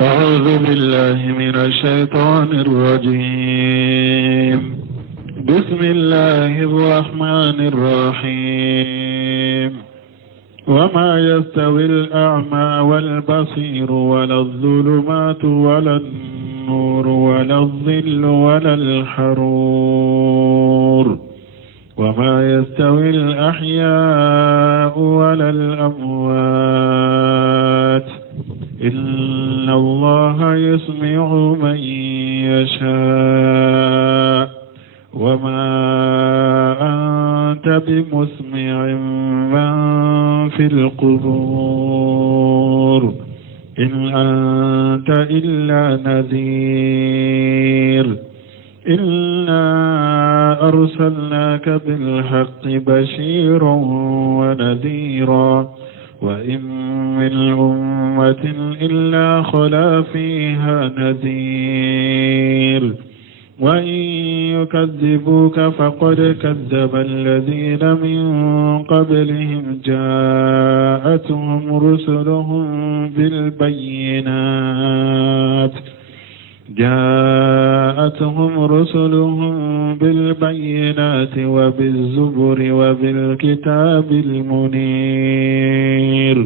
أعوذ بالله من الشيطان الرجيم. بسم الله الرحمن الرحيم. وما يستوي الأعمى والبصير ولا الظلمات ولا النور ولا الظل ولا الحرور وما يستوي الأحياء ولا الأموات إن الله يسمع من يشاء وما أنت بمسمع من في القبور إن أنت إلا نذير إنا أرسلناك بالحق بشيرا ونذيرا وإن من أمة إلا خلا فيها نذير وإن يكذبوك فقد كذب الذين من قبلهم جاءتهم رسلهم بالبينات وبالزبر وبالكتاب المنير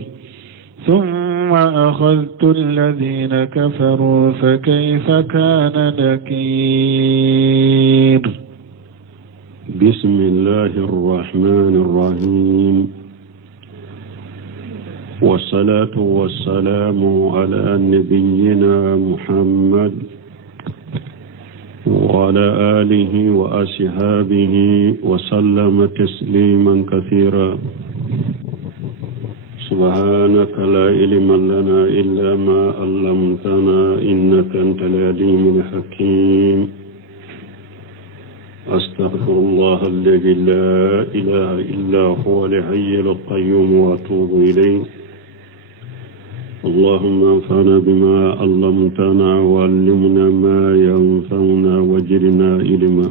ثم أخذت الذين كفروا فكيف كان نكير. بسم الله الرحمن الرحيم والصلاة والسلام على نبينا محمد وعلى آله وأصحابه وسلم تسليما كثيرا. سبحانك لا علم لنا إلا ما علمتنا إنك أنت العليم الحكيم. أستغفر الله الذي لا إله إلا هو الحي القيوم وأتوب إليه. اللهم انفعنا بما علمتنا وعلمنا ما ينفعنا وزدنا علما.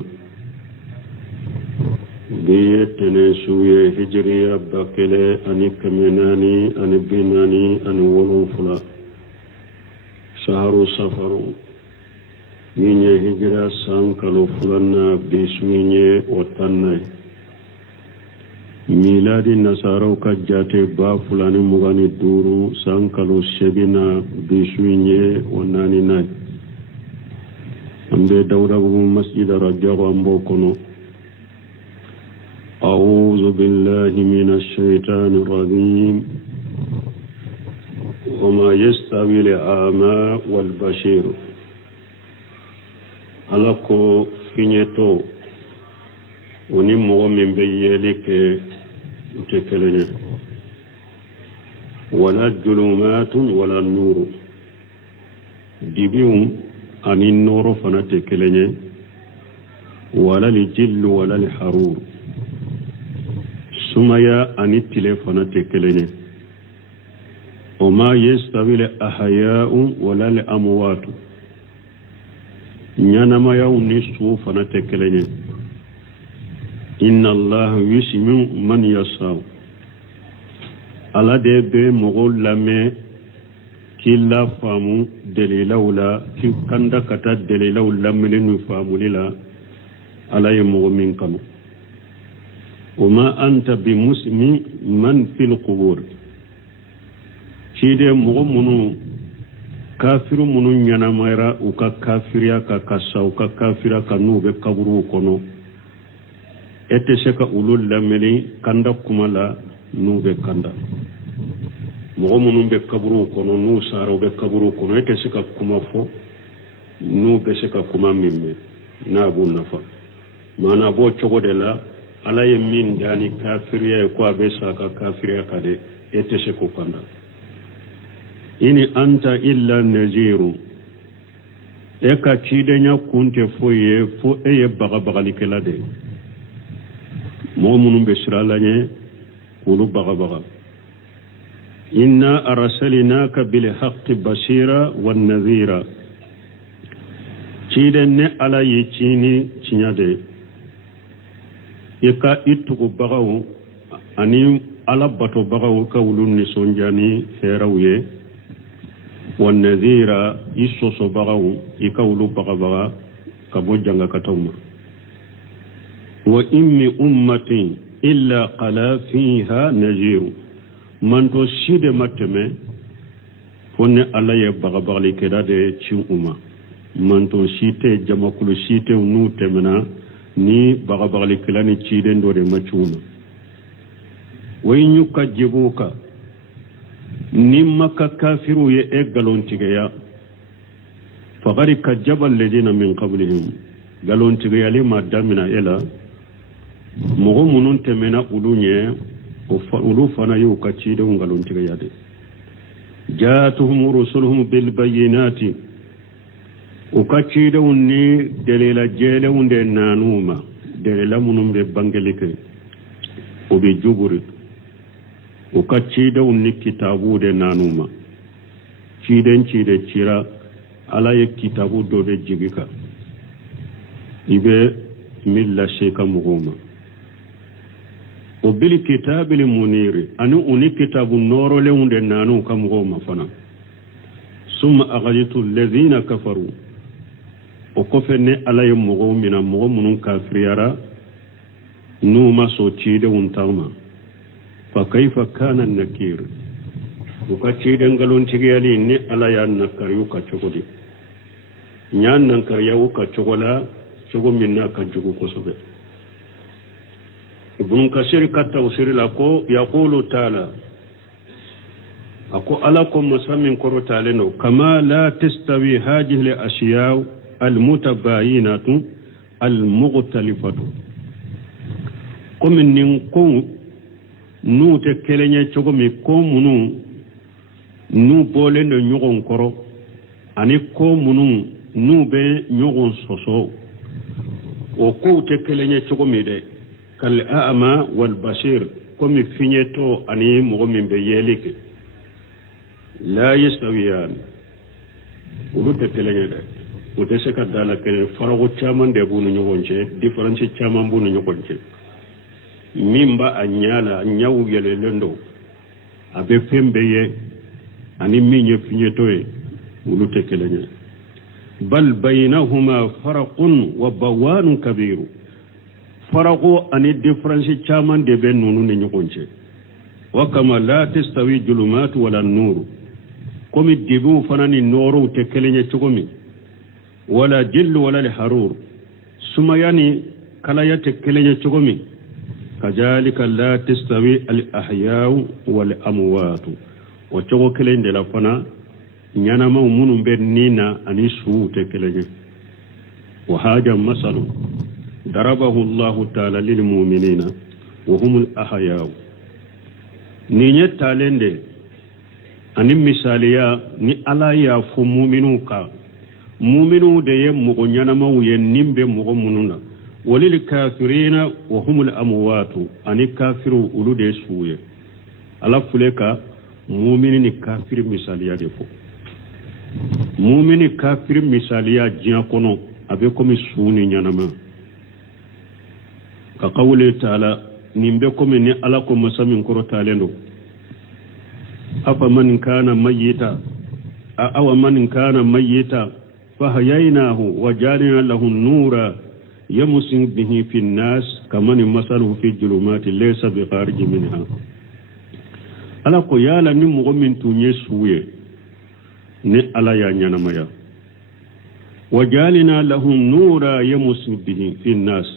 بيتنا سوية هجرية باكلة أني كمناني أني بناني أني ولوفلا شهر سفر ميني هجرة سانكالو فلنا بسويني وطنّي ميلادي نصارو كجاتي با فلاني مغاني دورو سانكالو شبنا بسويني وناني ناي أمبي دورا مسجد رجاو أمبو كنو. أعوذ بالله من الشيطان الرجيم. وما يستوي الأعمى والبصير alako fiñeto woni mogo min be yeli ke te kelene wala julumatun wala nuru dibium ani noro fana te kelene wala li jillu wala li harur sumaya ani tile fana te kelene وما يستوي الأحياء ولا الأموات ñanama yaw ni suuf fana te keleñe inna allaha yusmi'u man yasha ala de be mogo lame kila faamu delilaw la ki kanda kata delilaw lamene nu faamuli la ala ye mogo min kanu wama anta bi musmi man fil qubur kide mogo munu kafiru munu ñanamayra u ka kafiriya ka kasa u ka kafira ka n'u be kaburu kono ete se ka ulu lameli kanda kuma la n'u be kanda mogo munu be kaburu kono n'u sara u be kaburu kono ete se ka kuma fo n'u be se ka kuma min mɛ n'a b'u nafa maana b'o cogo de la ala ye min dani kafiriya ye ko a be sa ka kafiriya ka de ete se ko kanda. ini anta illa naziru eka cidenya kunte foye fo eye baga likela de mo munum be siralanye kulu baga inna arsalnaka bil haqqi bashira wan nadhira cidenne ala yicini cinyade eka itugo bagawo ani ala bato bagawo ka wulun ni sonjani ferawye والنذير يسوس بغاو يكولو بغبغا كبوجانغا كتوما وإن من أمة إلا قلا فيها نذير من تشيد متمه فن الله يبغبغ لكذا تشي أمة من تشيد جماكل شيد ونو تمنا ni bagabagali kilani ciden do de macuna way nyukajibuka ni makka kafiru ye egalon tigeya faqari kajabal ladina min qablihim galon tigeya le madamina ela mogo munun temena ulunye ulu fana yu ka ciden galon tigeya de jaatuhum rusuluhum bil bayyinati ukachide unni delela jele unde nanuma delela munum de bangelike obe juburi ukachide unni kitabu de nanuma cide cira ala ye kitabu do de jigika ibe milla sheka mugoma obil kitabil muniri anu uni kitabu noro le unde nanu kamugoma fana summa aghaytu alladhina kafaru o kofe ne ala ye mogo mina mogo munun kafiriyara numa so cide wuntama fa kayfa kana nakir o ka cide ngalon tigiyali ne ala ya nakariyu ka cogodi nyan nan kariyu ka cogola cogo minna ka jugu kosobe ibn kasir katta usiri la ko yaqulu ta'ala ako ala ko musammin koro taleno kama la tastawi hadhihi al-ashiya المتباينات المختلفة كم نكون نو تكلني تقومي كم نو بولن نيوغون كرو أني كم نو بين نيوغون سوسو وكو تكلني تقومي ده كالأعمى والبصير كم فينيتو أني مغمين بيالك لا يستويان ولو تكلني ده ودسه kadala ke farago chaman de bunu nyogonche difference chaman bunu nyogonche mimba anyala nyawu yele lendo abe pembeye ani minye finyetoe ulu tekelenya bal bainahuma farqun wa bawanun kabir farago ani difference chaman de ben nunu ne nyogonche wa kama la tastawi julumat wala nur komi dibu fanani noro tekelenya chogomi ولا جل ولا الحرور ثم يعني كلا يتكلن تشغمي كذلك لا تستوي الأحياء والأموات وتشغو كلين دي لفنا نانا مؤمن بنينا أني سوء تكلن وهذا مثل ضربه الله تعالى للمؤمنين وهم الأحياء نيني تالين دي أني مثاليا ني ألا يفو مؤمنوكا مؤمنو de mugo nyanama wuye nimbe mugo mununa walil kafirina wa humul amwatu ani kafiru ulude suye ala fuleka mu'mini ni kafir misaliya defo mu'mini kafir misaliya jiya kono abe komi suni nyanama ka qawli ta'ala nimbe komi ni ala ko masamin koro talendo afa man kana mayyita aw man kana mayyita فهييناه وجعلنا له النور يمسك به في الناس كمن مثله في الظلمات ليس بخارج منها ala ko yala ni mogo min tunye suye ni ala ya nyanamaya wajalina lahum nura yamsu bihi fi nas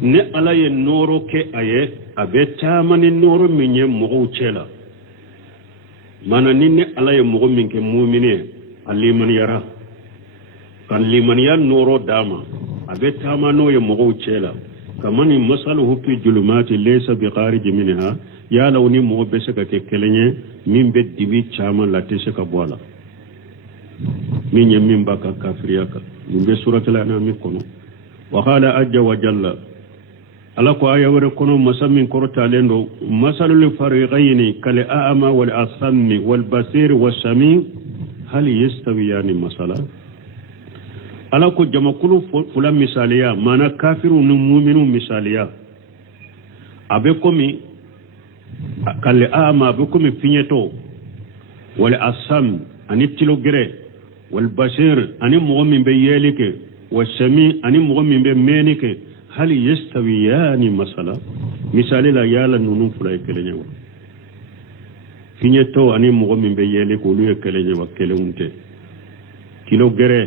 ni ala ye noro ke aye abe tamani noro minye mogo chela mana ni ala ye mogo min ke mu'mine aliman yara kan limaniya noro dama abe tamano ye mogo chela kamani masaluhu fi julumati laysa bi kharij minha ya lawni mo be saka ke kelenye min be dibi chama la tese ka bola min ye min baka kafriyaka min be suratul anam kono wa qala ajja wa jalla ala ko aya wore kono masamin korta lendo masalul fariqaini kal a'ma wal asmi wal basir was sami hal yastawiyani masala ala ko jamakulu fulan misaliya mana kafiru nu mu'minu misaliya abe komi kal a'ma abe komi finyeto wal asam ani tilo gere wal basir ani mu'min be yelike wa sami ani mu'min be menike hal yastawiyani masala misali la yala nunu fulay kelenye wa finyeto ani mu'min be yelike ulu ye kelenye wa kelunte kilo gere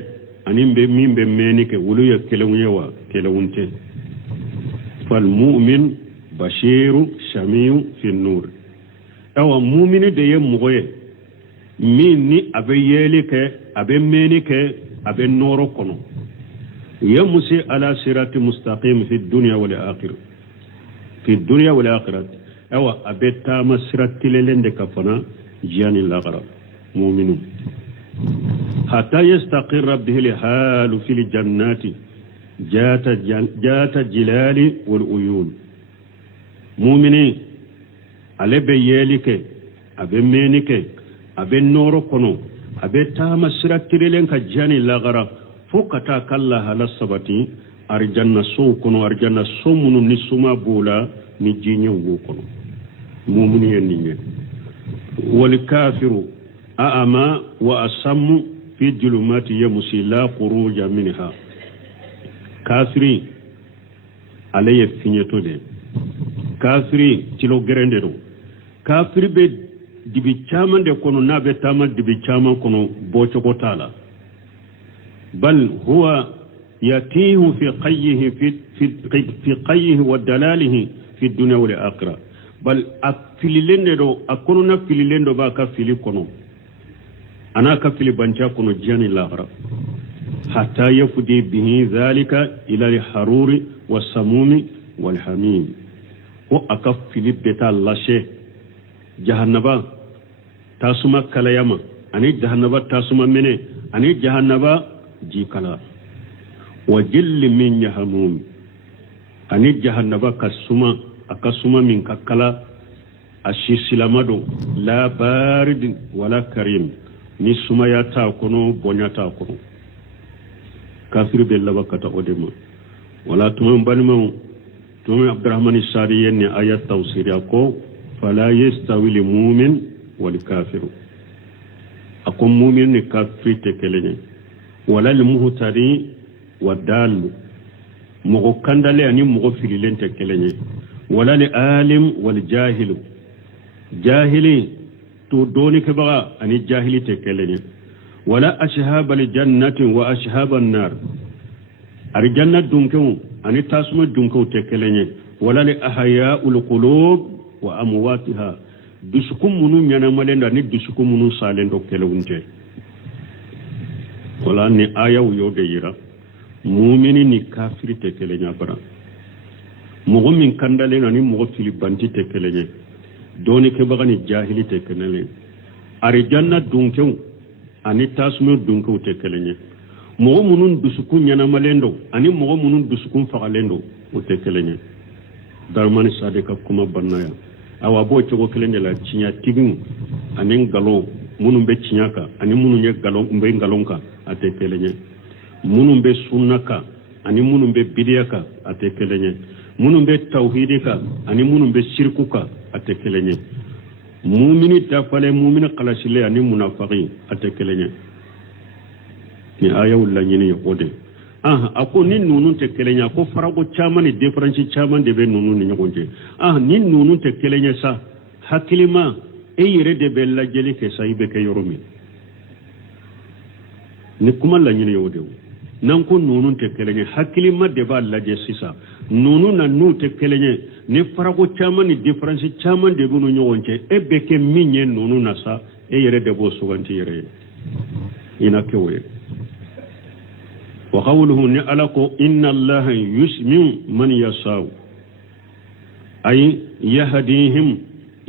ani be min be menike ulu ye kelenye wa kelunte fal mu'min bashiru shamiu fi nur awa mu'mini de ye moye min ni abe yelike abe menike abe noro kono يمسي على صراط مستقيم في الدنيا والآخرة في الدنيا والآخرة أو أبتا مسرات لين دكفنا جان الآخرة مؤمنون حتى يستقر به الحال في الجنات جات الجلال والعيون مؤمنين على بيالك أبي مينك أبي نور كنو أبي تام مسرات لين كجان الآخرة fokata kalla hala sabati arjanna so kono arjanna so munu ni suma bola ni jinye wo kono mumuni yenni wal kafiru a'ama wa asammu fi julumati yamsi la khuruja minha kafiri alaye finyeto de kafiri tilo gerendero kafiri be dibi chama de kono nabe tama dibi chama kono bocho botala بل هو يتيه في قيه في قيه ودلاله في الدنيا والآخرة بل أفليلندو أكوننا فليلندو باكا فيلي كونو أنا كفيلي بانجا كونو جاني الآخرة حتى يفدي به ذلك إلى الحرور والسموم والحميم وأكفيلي بتا لاشي جهنبا تاسما كلايما أني جهنبا تاسما مني أني جهنبا jikala wa jilli min yahamum ani jahannaba kasuma akasuma min kakala ashisilamaado la barid wala karim ni suma ya ta kono bonyata kono kafir bella kata odema wala tumam banima tumam abdurrahman as-sadi yenni ayat tawsir ko fala yastawi lil mu'min wal kafir akum mu'min ni kafir te kelenye wala limuhtari wadal mogo kandale ani mogo fililente kelenye wala li alim wal jahil jahili to doni ke baga ani jahili te kelenye wala ashhab al jannati wa ashhab an nar ar jannat dunkew ani tasuma dunkew te kelenye wala li ahya ul qulub wa amwatiha dusukum munu nyana malenda ni dusukum munu salendo kelewunte wala ni ayaw yo de yira mu'mini ni kafiri te kelenya bara mogo min kandale nani mogo filibanti te kelenye doni ke bagani jahili te kenele ari janna dunkew ani tasmu dunkew te kelenye mogo munun dusuku nyana malendo ani mogo munun dusuku fagalendo o te kelenye darmani sadeka kuma bannaya awa bo chogo kelende la cinya tigu ani ngalo munun be cinyaka ani munun ye galon mbe ngalonka ate kelenye munun be sunnaka ani munun be bidiyaka ate kelenye munun be tauhidika ani munun be shirkuka ate kelenye mu'mini dafale mu'mina qalasile ani munafiqi ate kelenye ni ayaw la nyini yode ako ni nunun te kelenya ko farago chaman ni difference chaman de be nunun ni ngonje ni nunun te kelenya sa hakilima e yere de bella jeli ke saybe ke yoromi ni kuma la nyini yode nan ko nunun te kelenye hakilima de ba la je sisa nunun na nu te kelenye ni farago chaman ni difference chaman de bunu ngonje e be ke minye nunun na sa e yere de bo suganti yere ina kewe وقوله نعلق إن الله يسمع من يشاء أي يهديهم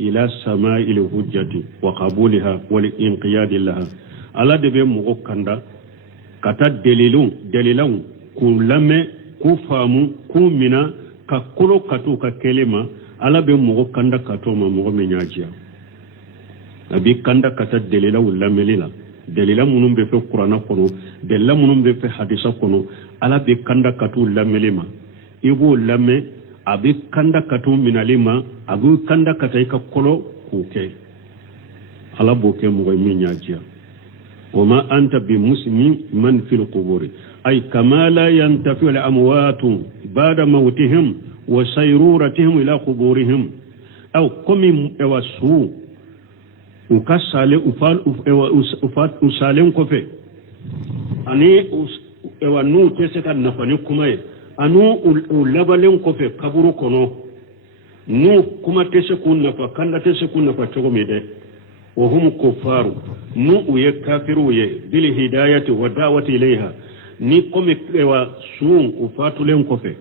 إلى سماء الحجة وقبولها والانقياد لها على دبي مغكندا كتا دليلون كلما كفامو كمنا ككلو كتو ككلمة على دبي مغكندا كتو مغمنياجيا أبي كندا كتا دليلون لمليلا dalila munum be fe qur'ana kono dalila munum be fe hadisa kono ala be kanda katu lamelema ibo lame abi kanda katu minalima abu kanda katai ka kolo kuke ala boke mo mi nyajia وما أنت بمسلم من في القبور أي كما لا ينتفع الأموات بعد موتهم وسيرورتهم إلى قبورهم أو قم وسوء وكسالي أسالين كفي أني ونو تسكا نفني كمي أنو لبالين كفي كبرو كنو نو كما تسكون نفا كان تسكون نفا تغمي ده وهم كفار نو يكافروا بالهداية والدعوة إليها ni kome wa sun ufatu len kofe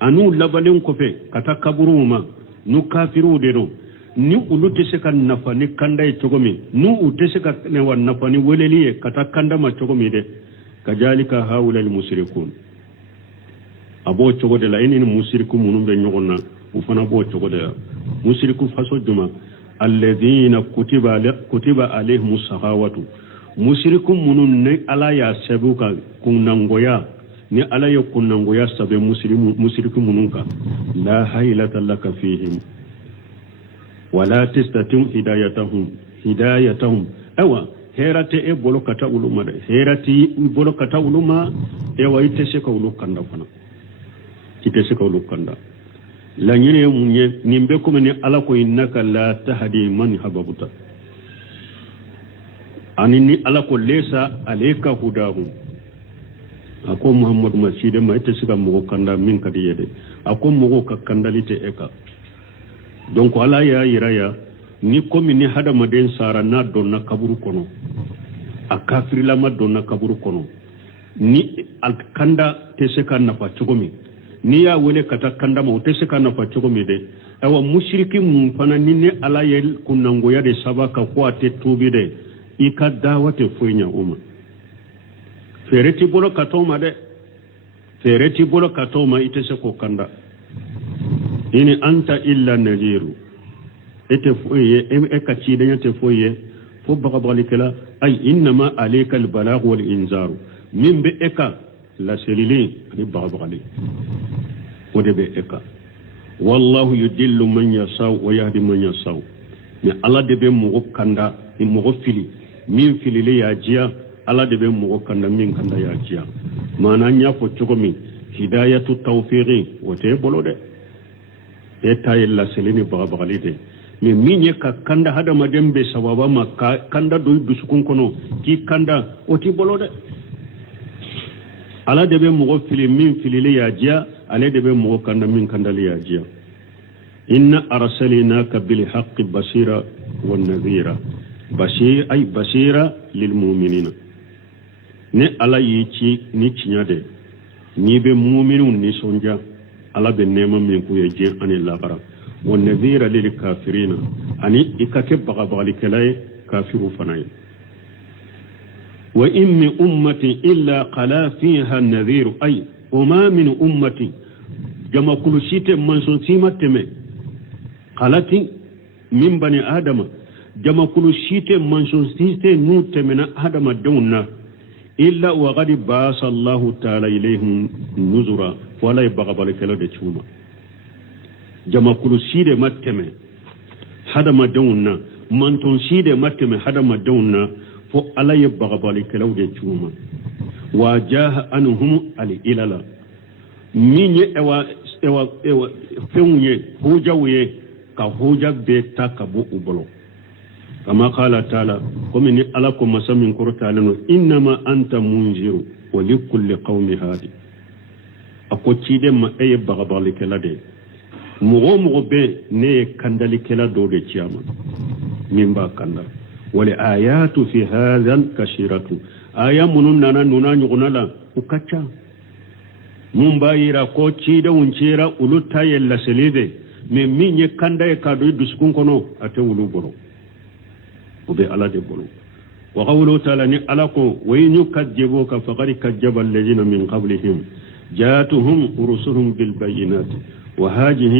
anu labalen kofe kata kaburuma nu kafiru de no ni ulu tese kan nafa ni kanda e chogomi nu utese ka ne wa nafa ni weleliye kata kanda ma chogomi de kajalika haula al mushrikun abo chogode la ini mushriku munum be nyogonna ufana bo chogode mushriku faso juma alladhina kutiba alayhimus sahawatu mushrikum munun ne ala ya sabuka kunnangoya ni ala ya kunnangoya sabe mushrikum mununka la haylata laka fihim wala tastatim hidayatahum awa herate e bolokata uluma de herati bolokata uluma e wayte se ko ulukanda fana kite se ko ulukanda la nyine munye nimbe ko ni ala ko innaka la tahdi man hababuta anini ala ko lesa alayka hudahu ako muhammad masjid ma ite siga mo kanda min kadi yede ako mo ka kandalite eka donc ala ya yiraya ni komi ni hada maden sara na donna kaburu kono akafiri la ma donna kaburu kono ni al kanda teseka na fa chogomi ni ya wele kata kanda ma teseka na fa chogomi de awa mushriki mun fana ni ne ala yel kunango ya de sabaka ko ate tubi de ika dawate foynya uma fereti bolo katoma de fereti bolo katoma itese ko kanda ini anta illa nadiru ete foye e kati de te foye fo baga balikala ay inma alayka albalagh wal inzar min be eka la selili ni baga bali wode be eka wallahu yudillu man yasha wa yahdi man yasha ni ala de be mo kanda ni mo fili min filile ya jiya ala de be mo kanda min kanda ya jiya mana nya fo chogomi hidayatu tawfiqi wote bolode e tayilla selini bagalite mi minye ka kanda hada madembe sababa ma kanda do dusukun kono ki kanda oti bolode ala de be mo fili min filile ya jiya ala de be mo kanda min kanda ya jiya inna arsalinaka bil haqqi basira wan nadhira bashir ay bashira lil mu'minina ne ala yici ni cinyade ni be mu'minun ni sonja ala be nema min ku yeje ani labara wa nadhira lil kafirina ani ikake baga bagali kelay kafiru fanay wa in min ummati illa qala fiha an-nadhir ay wama min ummati jama kullu shite manson simateme qalati min bani adama jama kulu shite manson siste nu temena adama dawna illa wa qad basa Allah ta'ala ilayhim nuzura wala yabqabal kala de chuma jama kulu shide mateme hadama dawna manton shide mateme hadama dawna fo ala yabqabal kala de chuma wa jaha anhum al ilala minye ewa fenye hojawe ka hoja be takabu ubolo كما قال تعالى ومن ألاكم مسامين كرتالنا إنما أنت منذر ولكل قوم هادي أقول ما أي بغبالي كلا دي مغو بي ني كندالي كلا دو دي تياما من با كندال ولآيات في هذا كثيرة آية منونا نونا نغنالا وكتشا من بايرا كو تشيدا ونشيرا ولو تايل لسليدي من مين يكندا يكادو يدسكون كنو أتولو برو وبي على دبلو وقوله تعالى نعلقوا وإن يكذبوك فقد كذب الذين من قبلهم جاءتهم رسلهم بالبينات وهذه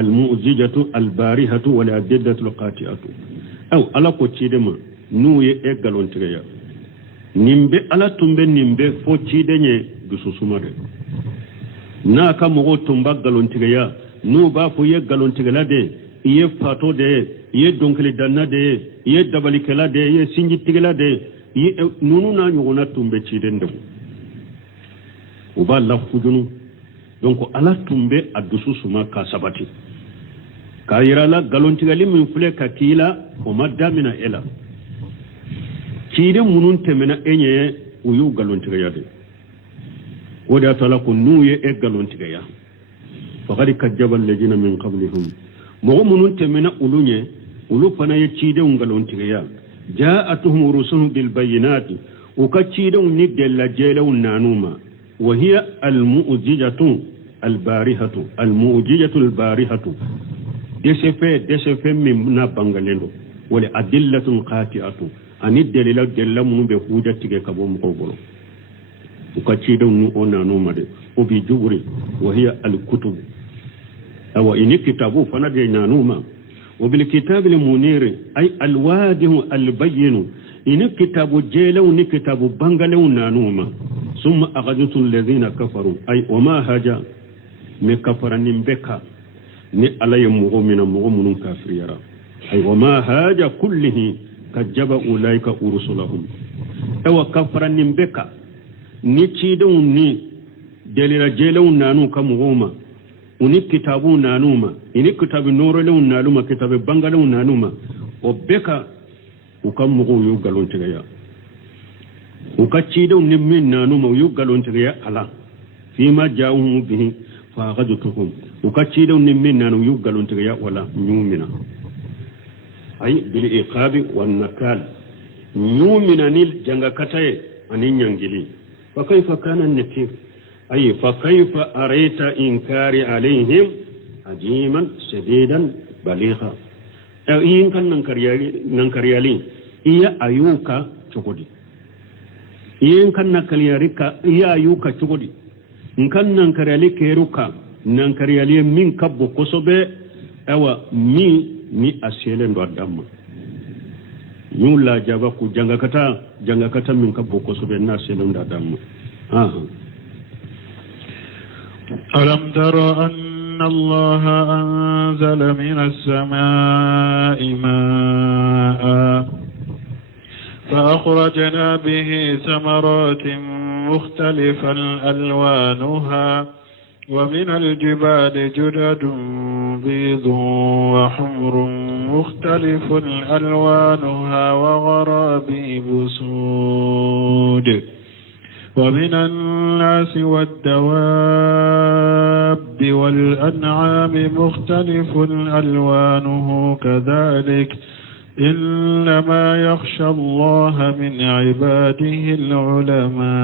المؤزجة البارهة والأدلة القاطعة أو علقوا تشيدما نوي إقلون تغيا نمبي على تنبي نمبي فو تشيدني بسوسمار ناكا مغو تنبا قلون تغيا نو بافو يقلون تغيا دي iye fato de iye donkeli danna de iye dabalikela de iye sinjitigela de iye nunu na ɲɔgɔnna tun bɛ ciden de u b'a lafujunu donc ala tun bɛ a dusu suma ka sabati k'a yira la nkalontigɛli min filɛ ka k'i la o ma damina e la ciden minnu tɛmɛna e ɲɛ u y'u nkalontigɛya de o de y'a to ala ko n'u ye e nkalontigɛya faqad kazzaba alladhina min qablihim mɔgɔ minnu tɛmɛna olu ɲɛ olu fana ye cidenw nkalontigɛya ja'atuhum rusuluhum bil bayyinati u ka cidenw ni dellajɛlenw nanu ma wa hiya al mu'jizatu al barihatu desefe min na bangalen do wala adillatun qati'atu ani delila minnu bɛ huja tigɛ ka bɔ mɔgɔw bolo u ka cidenw ni o nanu ma de o bi juburi wa hiya al kutub awa ini kitabu fana de nanu ma وبالكتاب المنير أي الواضح البين إن كتاب جيلو كتاب بانغلو نانوما ثم أخذت الذين كفروا أي وما هاجا مكفر نمبكا ni ala ye mɔgɔ min na mɔgɔ minnu kafiriyara ay wa ma haja kullihi kajaba ulaika ursulahum ewa kafara nin beka ni cidenw ni delira jelew nanu ka mɔgɔw ma uni kitabu nanu ma ini kitabu norolew nanu ma kitabu bangalew nanu ma o beka u ka mɔgɔw y'u galontigɛya u ka cidenw ni min nanu ma u y'u galontigɛya ala fima ja'uhum bihi fa'akhadtuhum u ka cidenw ni min nanu y'u galontigɛya wala ɲumina ay bil iqabi wan nakal ɲumina ni jangakata ye ani ɲangili fa kayfa kana nakir ay fa kayfa arayta inkari alayhim ajiman shadidan baligha in kan nan kariyali iya ayuka chokodi in kan nakaliyarika iya ayuka chokodi in kan nan kariyali keruka nan kariyali min kabbo kosobe awa mi aselen do damma la jaba ku jangakata min kabbo kosobe na aselen do damma ألم تر أن الله أنزل من السماء ماء فأخرجنا به ثمرات مختلفا ألوانها ومن الجبال جدد بيض وحمر مختلف ألوانها وغرابيب سود ومن الناس والدواب والأنعام مختلف ألوانه كذلك إنما يخشى الله من عباده العلماء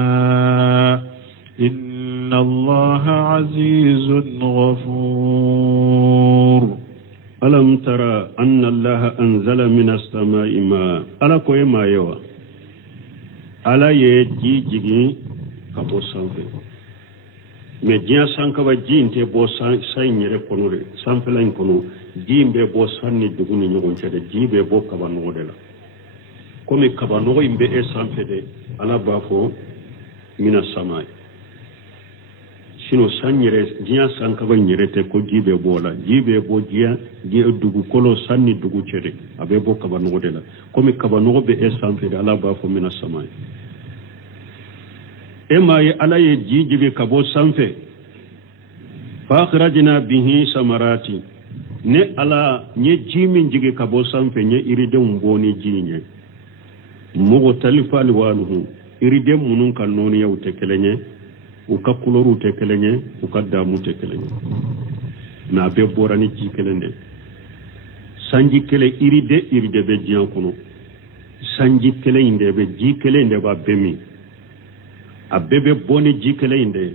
إن الله عزيز غفور ألم ترى أن الله أنزل من السماء ماء ألا كوي ما يوا ألا يجي جيجي كبو سانفي mais diɲɛ sankaba ji in tɛ bɔ san in yɛrɛ kɔnɔ de sanfɛla in kɔnɔ ji in bɛ bɔ san ni dugu ni ɲɔgɔn cɛ de ji bɛ bɔ kabanɔgɔ de la komi kabanɔgɔ in bɛ e sanfɛ de ala b'a fɔ mina sama ye sinon san yɛrɛ diɲɛ sankaba in yɛrɛ tɛ ko ji bɛ bɔ la ji bɛ bɔ diɲɛ dugukolo san ni dugu cɛ de a bɛ bɔ kabanɔgɔ de la komi kabanɔgɔ bɛ e sanfɛ de ala b'a fɔ mina sama ye ema ye ala ye ji jigi ka bɔ sanfɛ fa akhrajna bihi samarati ne ala nye ji min jigi ka bɔ sanfɛ nye iridenw bɔ ni ji nye mughtalifa alwanuhu iriden minnu ka nɔniyaw tɛ kelen ye u ka kulɔruw tɛ kelen ye u ka damu tɛ kelen ye mais a bɛɛ bɔra ni ji kelen de sanji kelen iride bɛ diɲɛ kɔnɔ sanji kelen in de bɛ ji kelen de b'a bɛɛ min a bɛɛ bɛ bɔ ni ji kelen in de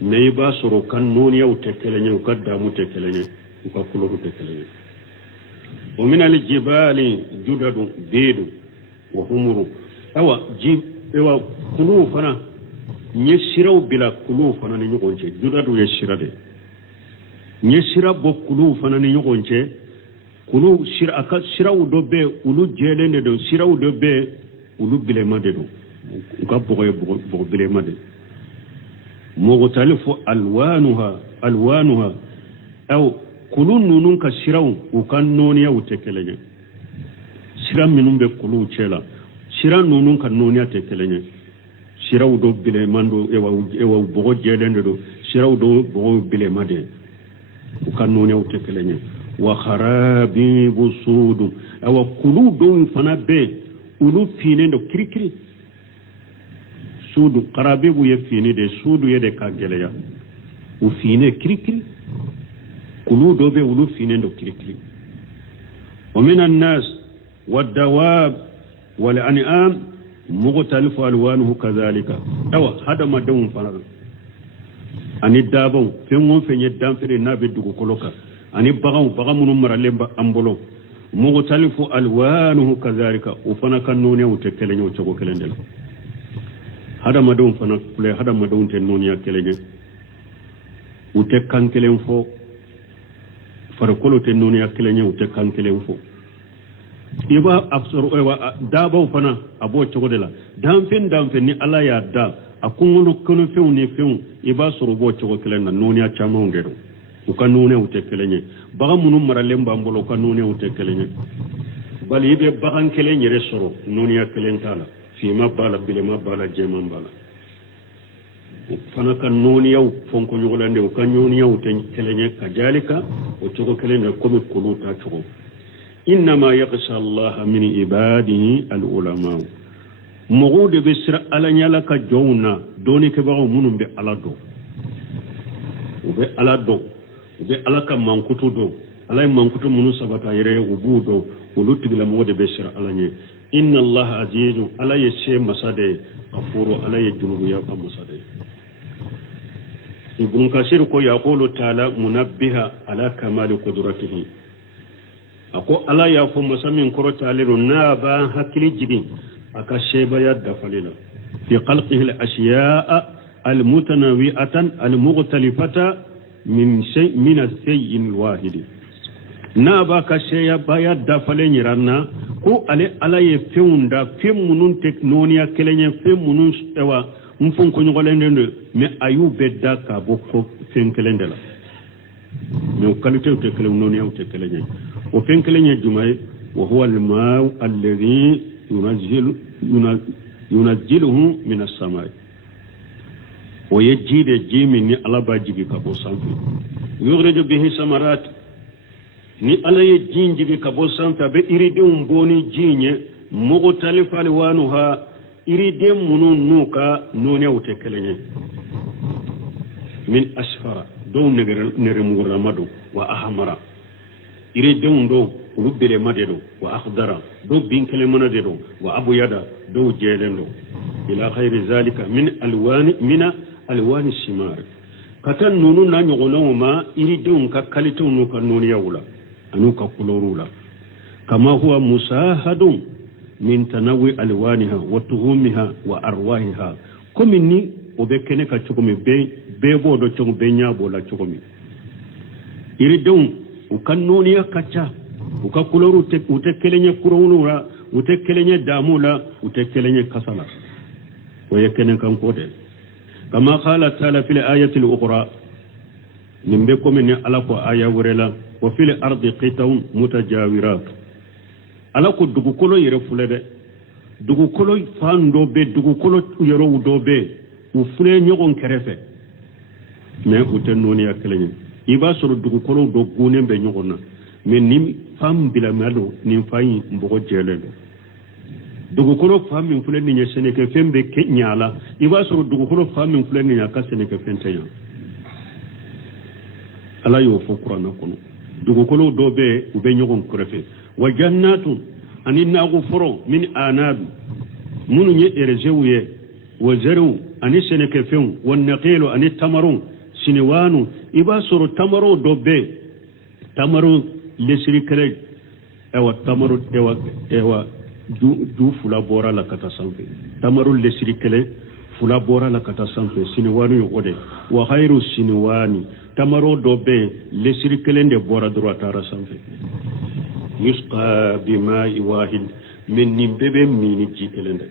mais i b'a sɔrɔ u ka nɔniyaw tɛ kelen ye u ka damu tɛ kelen ye u ka kulɔruw tɛ kelen ye wa min aljibali judadun beedu wa humuru awa kuluw fana n ye siraw bila kuluw fana ni ɲɔgɔn cɛ judadu ye sira de n ye sira bɔ kuluw fana ni ɲɔgɔn cɛ kuluw a ka siraw dɔ bɛ olu jɛlen de don siraw dɔ bɛ olu bilema de don u ka bɔgɔ ye bɔgɔ bilema de mughtalifu alwanuha aw kulu nunun ka siraw u ka noniya u tɛ kelen ye sira minnu bɛ kuluw cɛla sira nunun ka noniya tɛ kelen ye siraw do bileman do ewa bɔgɔ jɛlen de do siraw do bɔgɔ bilema de u ka noniya u tɛ kelen ye wa kharabibu sudu awa kulu dɔw fana bɛ ulu finnen do kirikiri sudu kharabibu ye fini de sudu ye de ka gɛlɛya u fine kirikiri kulu dɔw bɛ ulu finnen do kirikiri wa minan nas والدواب والأنعام مختلف ألوانه كذلك أو هذا ما دون فرق أني دابون فيهم في يدام في النبي دكو كلوكا أني بعهم من مرلهم أمبلو مختلف ألوانه كذلك وفنا كنونيا وتكلني وتشوكو كلندل هذا ما دون فنا هذا ما دون تنونيا كلني وتكان كلن فو فرقولو تنونيا كلني وتكان كلن فو iba afsar ewa da ba fana abo chogo de la damfen ni ala ya da akungono kono few ni few iba soro bo chogo kelenga noni a chama ngero uka noni u tekelenye baga munu marale mbambolo uka noni u tekelenye bali ibe bagan kelenye re soro noni a kelentala fi ma bala bile ma bala jema bala fana kan noni yaw fonko nyogolande uka noni yaw tekelenye kajalika o chogo kelenye komi kuluta chogo إنما يخشى الله من عباده العلماء مغود بسر على نيالك جونا دوني كبغو منهم بألا دو وبألا دو وبألا كمانكتو دو ألا مانكتو منو سبتا يريه وبو دو ولوتك لمغود بسر على نيال إن الله عزيز على يسي مسادي أفور على يجنوب يابا مسادي ابن كثير يقول تعالى منبها على كمال قدرته ako ala ya fo masamin korota aliru na ba hakili jigin aka sheba ya dafalila fi khalqihi al-ashya'a al-mutanawi'atan al-mukhtalifata min as-shay'in al-wahid na ba ka sheya ba ya dafalen yiranna ko ale ala ye feunda femunun teknonia kelenye femunun stewa mfon ko nyolende me ayube da ka bokko fen kelendela me qualité te kelenonia te kelenye وفين كلين جمعي وهو الماء الذي ينزله من السماء ويجيد جيمني على باجي كابو سانفي يخرج به ثمرات ni ala ye jin jibi ka bo santa be iridum boni jinye mughtalif alwanuha iridem munun nuka none wote kelenye min asfara do nere muramadu wa ahmara iridum do rubire madedo wa akhdara do binkele monadedo wa abuyada do jelendo ila khayri zalika min alwani shimar katan nunu na nyogono ma iridum ka kalito nu ka noni yawla anuka kulorula kama huwa musahadun min tanawi alwaniha wa tuhumiha wa arwahiha komini obekene ka chukumi be bodo chungu be nyabo la chukumi iridum ukannoni akacha ukakuloru utekelenye kurunura utekelenye damula utekelenye kasala wayekene kankode kama qala ta'ala fil ayati al-ukhra nimbe komini ala ko aya wurela wa fil ardi qita'un mutajawirat ala ko dugukolo yere fulede dugukolo fando be dugukolo yero udobe u fule nyogon kerefe me utenoni akelenye iba soro dugukolo do gune be nyogona me nim fam bila malo nim fayi mbogo jelelo dugukolo fam min fule ni seneke fembe kenyala iba soro dugukolo fam min fule ni aka seneke fentenya ala yo fokura kono dugukolo dobe ube nyogon kurefe wa jannatu anina gufuro min anab munu nye erjewye wa zaru ani seneke fen wa naqilu ani tamarun sinwanu iba soro tamaro dobe tamaro lesiri kale ewa tamaro ewa du fula bora la kata sanfe tamaro lesiri kale fula bora la kata sanfe sinwanu yo ode wa khairu sinwani tamaro dobe lesiri kale de bora droit ara sanfe yusqa bima'i wahid min nimbebe mini jikelende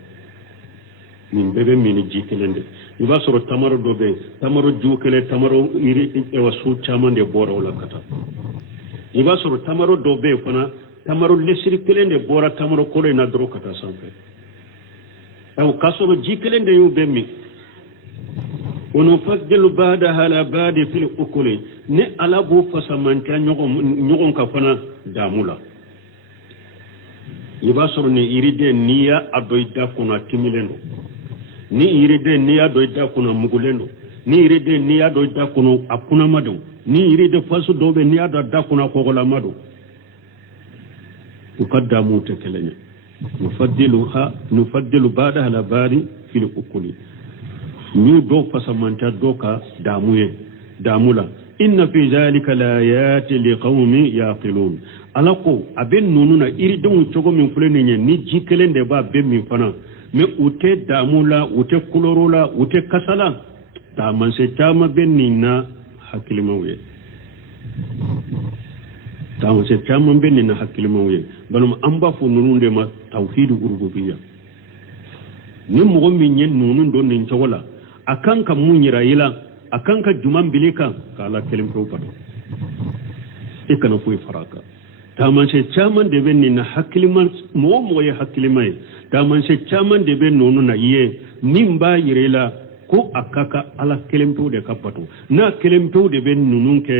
min bebe mini jikelende iba soro tamaro dobe tamaro jukele tamaro iri ewa su chamande bora wala kata iba soro tamaro do be fana tamaro lesiri kelende bora tamaro kore na dro kata sanfe aw kasoro ji kelende yu be mi wono fadlu bada hala badi fil ukuli ne ala bo fasamanta nyogon ka fana damula iba soro ne iride niya adoida kuna timilendo ni iride niya doida kuna mugulendo ni iride niya doida kuna akuna madu ni iride fasu dobe niya doida kuna kogola madu ukaddamu tekelenya nufaddilu bada hala badi fil ukuli ni do fasamanta doka damula inna fi zalika layati liqaumin yaqilun alako aben nununa iri don chogo min fuleni ni jikelende ba be min fana me ute damula ute kulorola ute kasala ta man se tama benina hakilimawe ta man se tama benina hakilimawe banum amba fu nununde ma tawhidu rububiyya ni mo min nyen nunun don nin chogola akan ka munyira yila akan ka juman bilika kala kelim ko pado ikana fu faraka taman se chaman de ben na hakliman mo ye haklimai taman se chaman de ben nonu na ye nimba yirela ko akaka ala kelimto de kapato na kelimto de ben nunun ke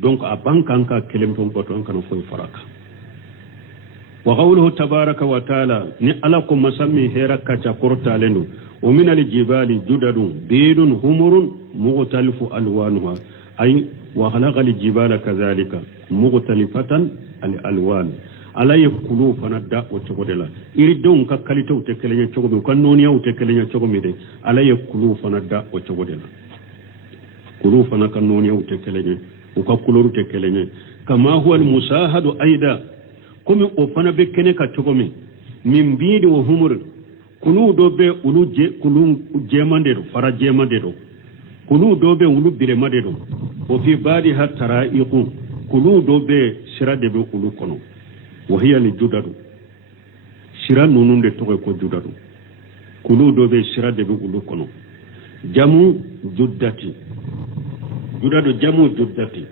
donc a bankan ka kelimto pato kana fu faraka wa qawluhu tabaaraka wa taala ni ala ko masami heraka cha korta lenu wa min al-jibali judadun bidun humurun mughtalifu alwanuha ay wa khalaqa al-jibala kadhalika mukhtalifatan al-alwan ala yakulu fanadda wa chogodela iri don ka kalito te kelenya chogobe kan noniya te kelenya chogobe de ala yakulu fanadda wa chogodela kulu fana kan noniya te kelenya o ka kuluru te kelenya kama huwa al-musahadu aida kumi o fana be kene ka chogobe min bidi wa humur kulu dobe kulu jemandero fara jemandero kulu dobe ulu biremadero o fi badi hatara iqu kulu dobe sira de be kulu kono wa hiya li judadu sira nununde to ko judadu kulu dobe sira de be kulu kono jamu juddati judadu jamu juddati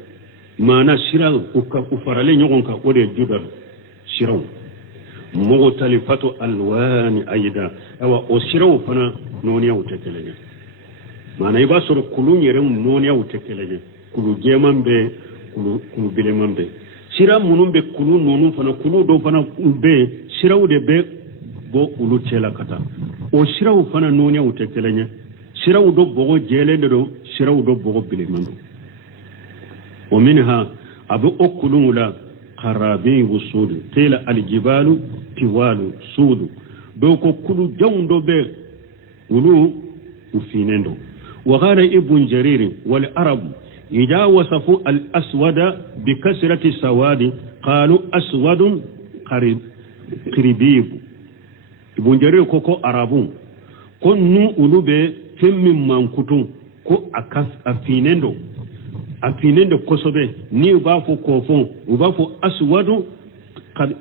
mana sira ku farale nyogon ka o de judadu siraw mughtalifatu alwani ayda awa o siraw fana noniya utekelenya mana iba soro kulu nyere noniya utekelenya kulu jemambe kulu bilemambe sira munumbe kulu nonu fana kulu do fana be siraw de be bo ulu chela kata o siraw fana noniya utekelenya siraw do bogo jelende do siraw do bogo bilemambe o minha abu okulula qarabi wusud tela aljibalu tiwalu sudu doko kulu jawndo be ulu ufinendo وقال ابن جرير والعرب إذا وصفوا الأسود بكسرة السواد قالوا أسود قريبيب ابن جرير كوكو عربون كنو أولو به فم من كتون كو أفينندو كسبه ني بافو كوفون وبافو أسود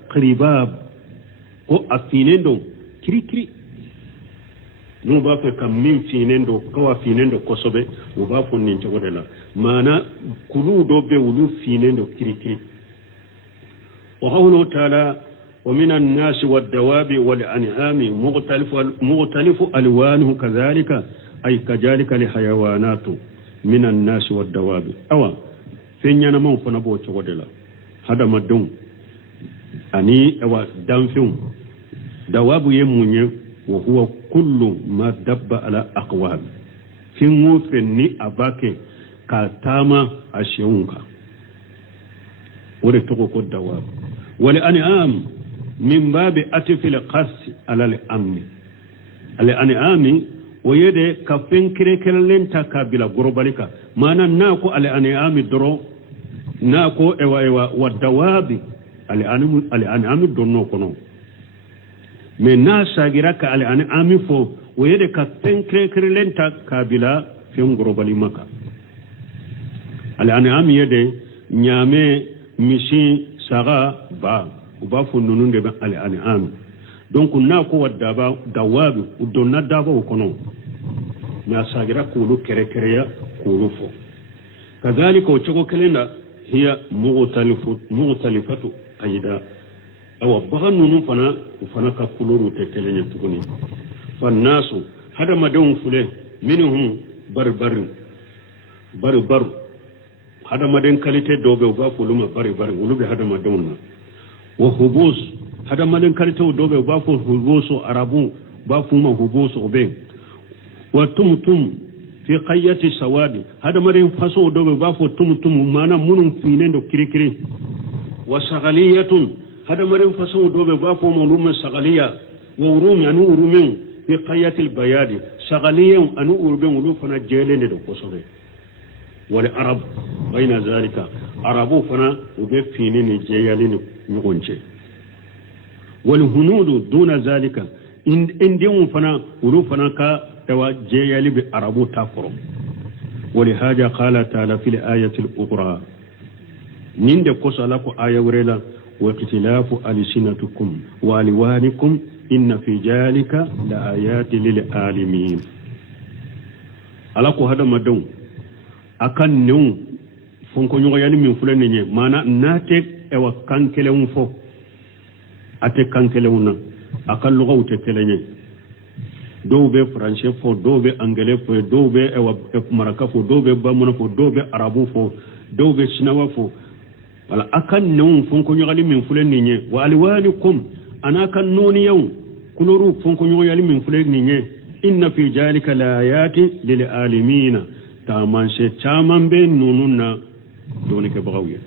قريباب كو أفينندو كري كري no ba fe kam min finendo kawa finendo kosobe o ba fon nin jogodela mana kulu do be wulu finendo kiriki wa qawlu ta'ala wa minan nasi wad dawabi wal an'ami mughtalifu alwanuhu kadhalika ay kadhalika li hayawanatu minan nasi wad dawabi awa fenyana mon fona bo jogodela hada madum ani awa damfum dawabu yemunye wa huwa kullu ma dabba ala aqwal fi mufni abake ka tama ashiyunka wala toko dawab wala an'am min babi atfil qas ala al-amn al-an'ami wayede ka fenkire kellen takabila gorobalika mana nako al-an'ami doro nako ewa wa dawabi al-an'ami donno kono mais na sagira ka ali ani ami fo o yede ka tenkre lenta kabila fen globali maka ali ani ami yede nyame misi saga ba o ba fo nununde be ali ani ami donc na ko wadda ba dawabi o donna daba o kono na sagira ko lu kere ya ko lu fo kazalika o chogo kelenda hiya mughtalifatu ayda awa bagan nunu fana ka kuluru te kelenya tuguni fannasu hada madon fule minhum barbar hada maden kalite dobe ba fuluma barbar ulube hada madonna wa hubus hada maden kalite dobe ba fu hubusu arabu ba fuma hubusu obe wa tumtum fi qayyati sawadi hada maden faso dobe ba fu tumtum mana munun finendo kirikiri wa sagaliyatun hada maden faso dobe ba fu mulum sagaliya wa urumi anu urumin fi qayyati albayadi sagaliyan anu uruben ulu fana jelende do kosobe wal arab bayna zalika arabu fana ube finini jeyalini nugonce wal hunudu duna zalika indin fana ulu fana ka tawa jeyali bi arabu tafro ولهذا قال تعالى في الآية الأخرى نند قصلك آية ورلا واختلاف ألسنتكم وألوانكم إن في ذلك لآيات للعالمين alako hada madon akan new fonko nyoga yani min fulani nye mana nate ewa kankele unfo ate kankele una akan luga ute kelenye dobe français fo dobe anglais fo dobe ewa maraka fo dobe bamuna fo dobe arabu fo dobe sinawa fo wala akan new fonko nyoga min fulani nye wa alwanikum anakan noni yaw kuluru fonko nyoga yani min fulani nye inna fi jalika layati lil alimina taman she chaman be nununna doni ke bagawiye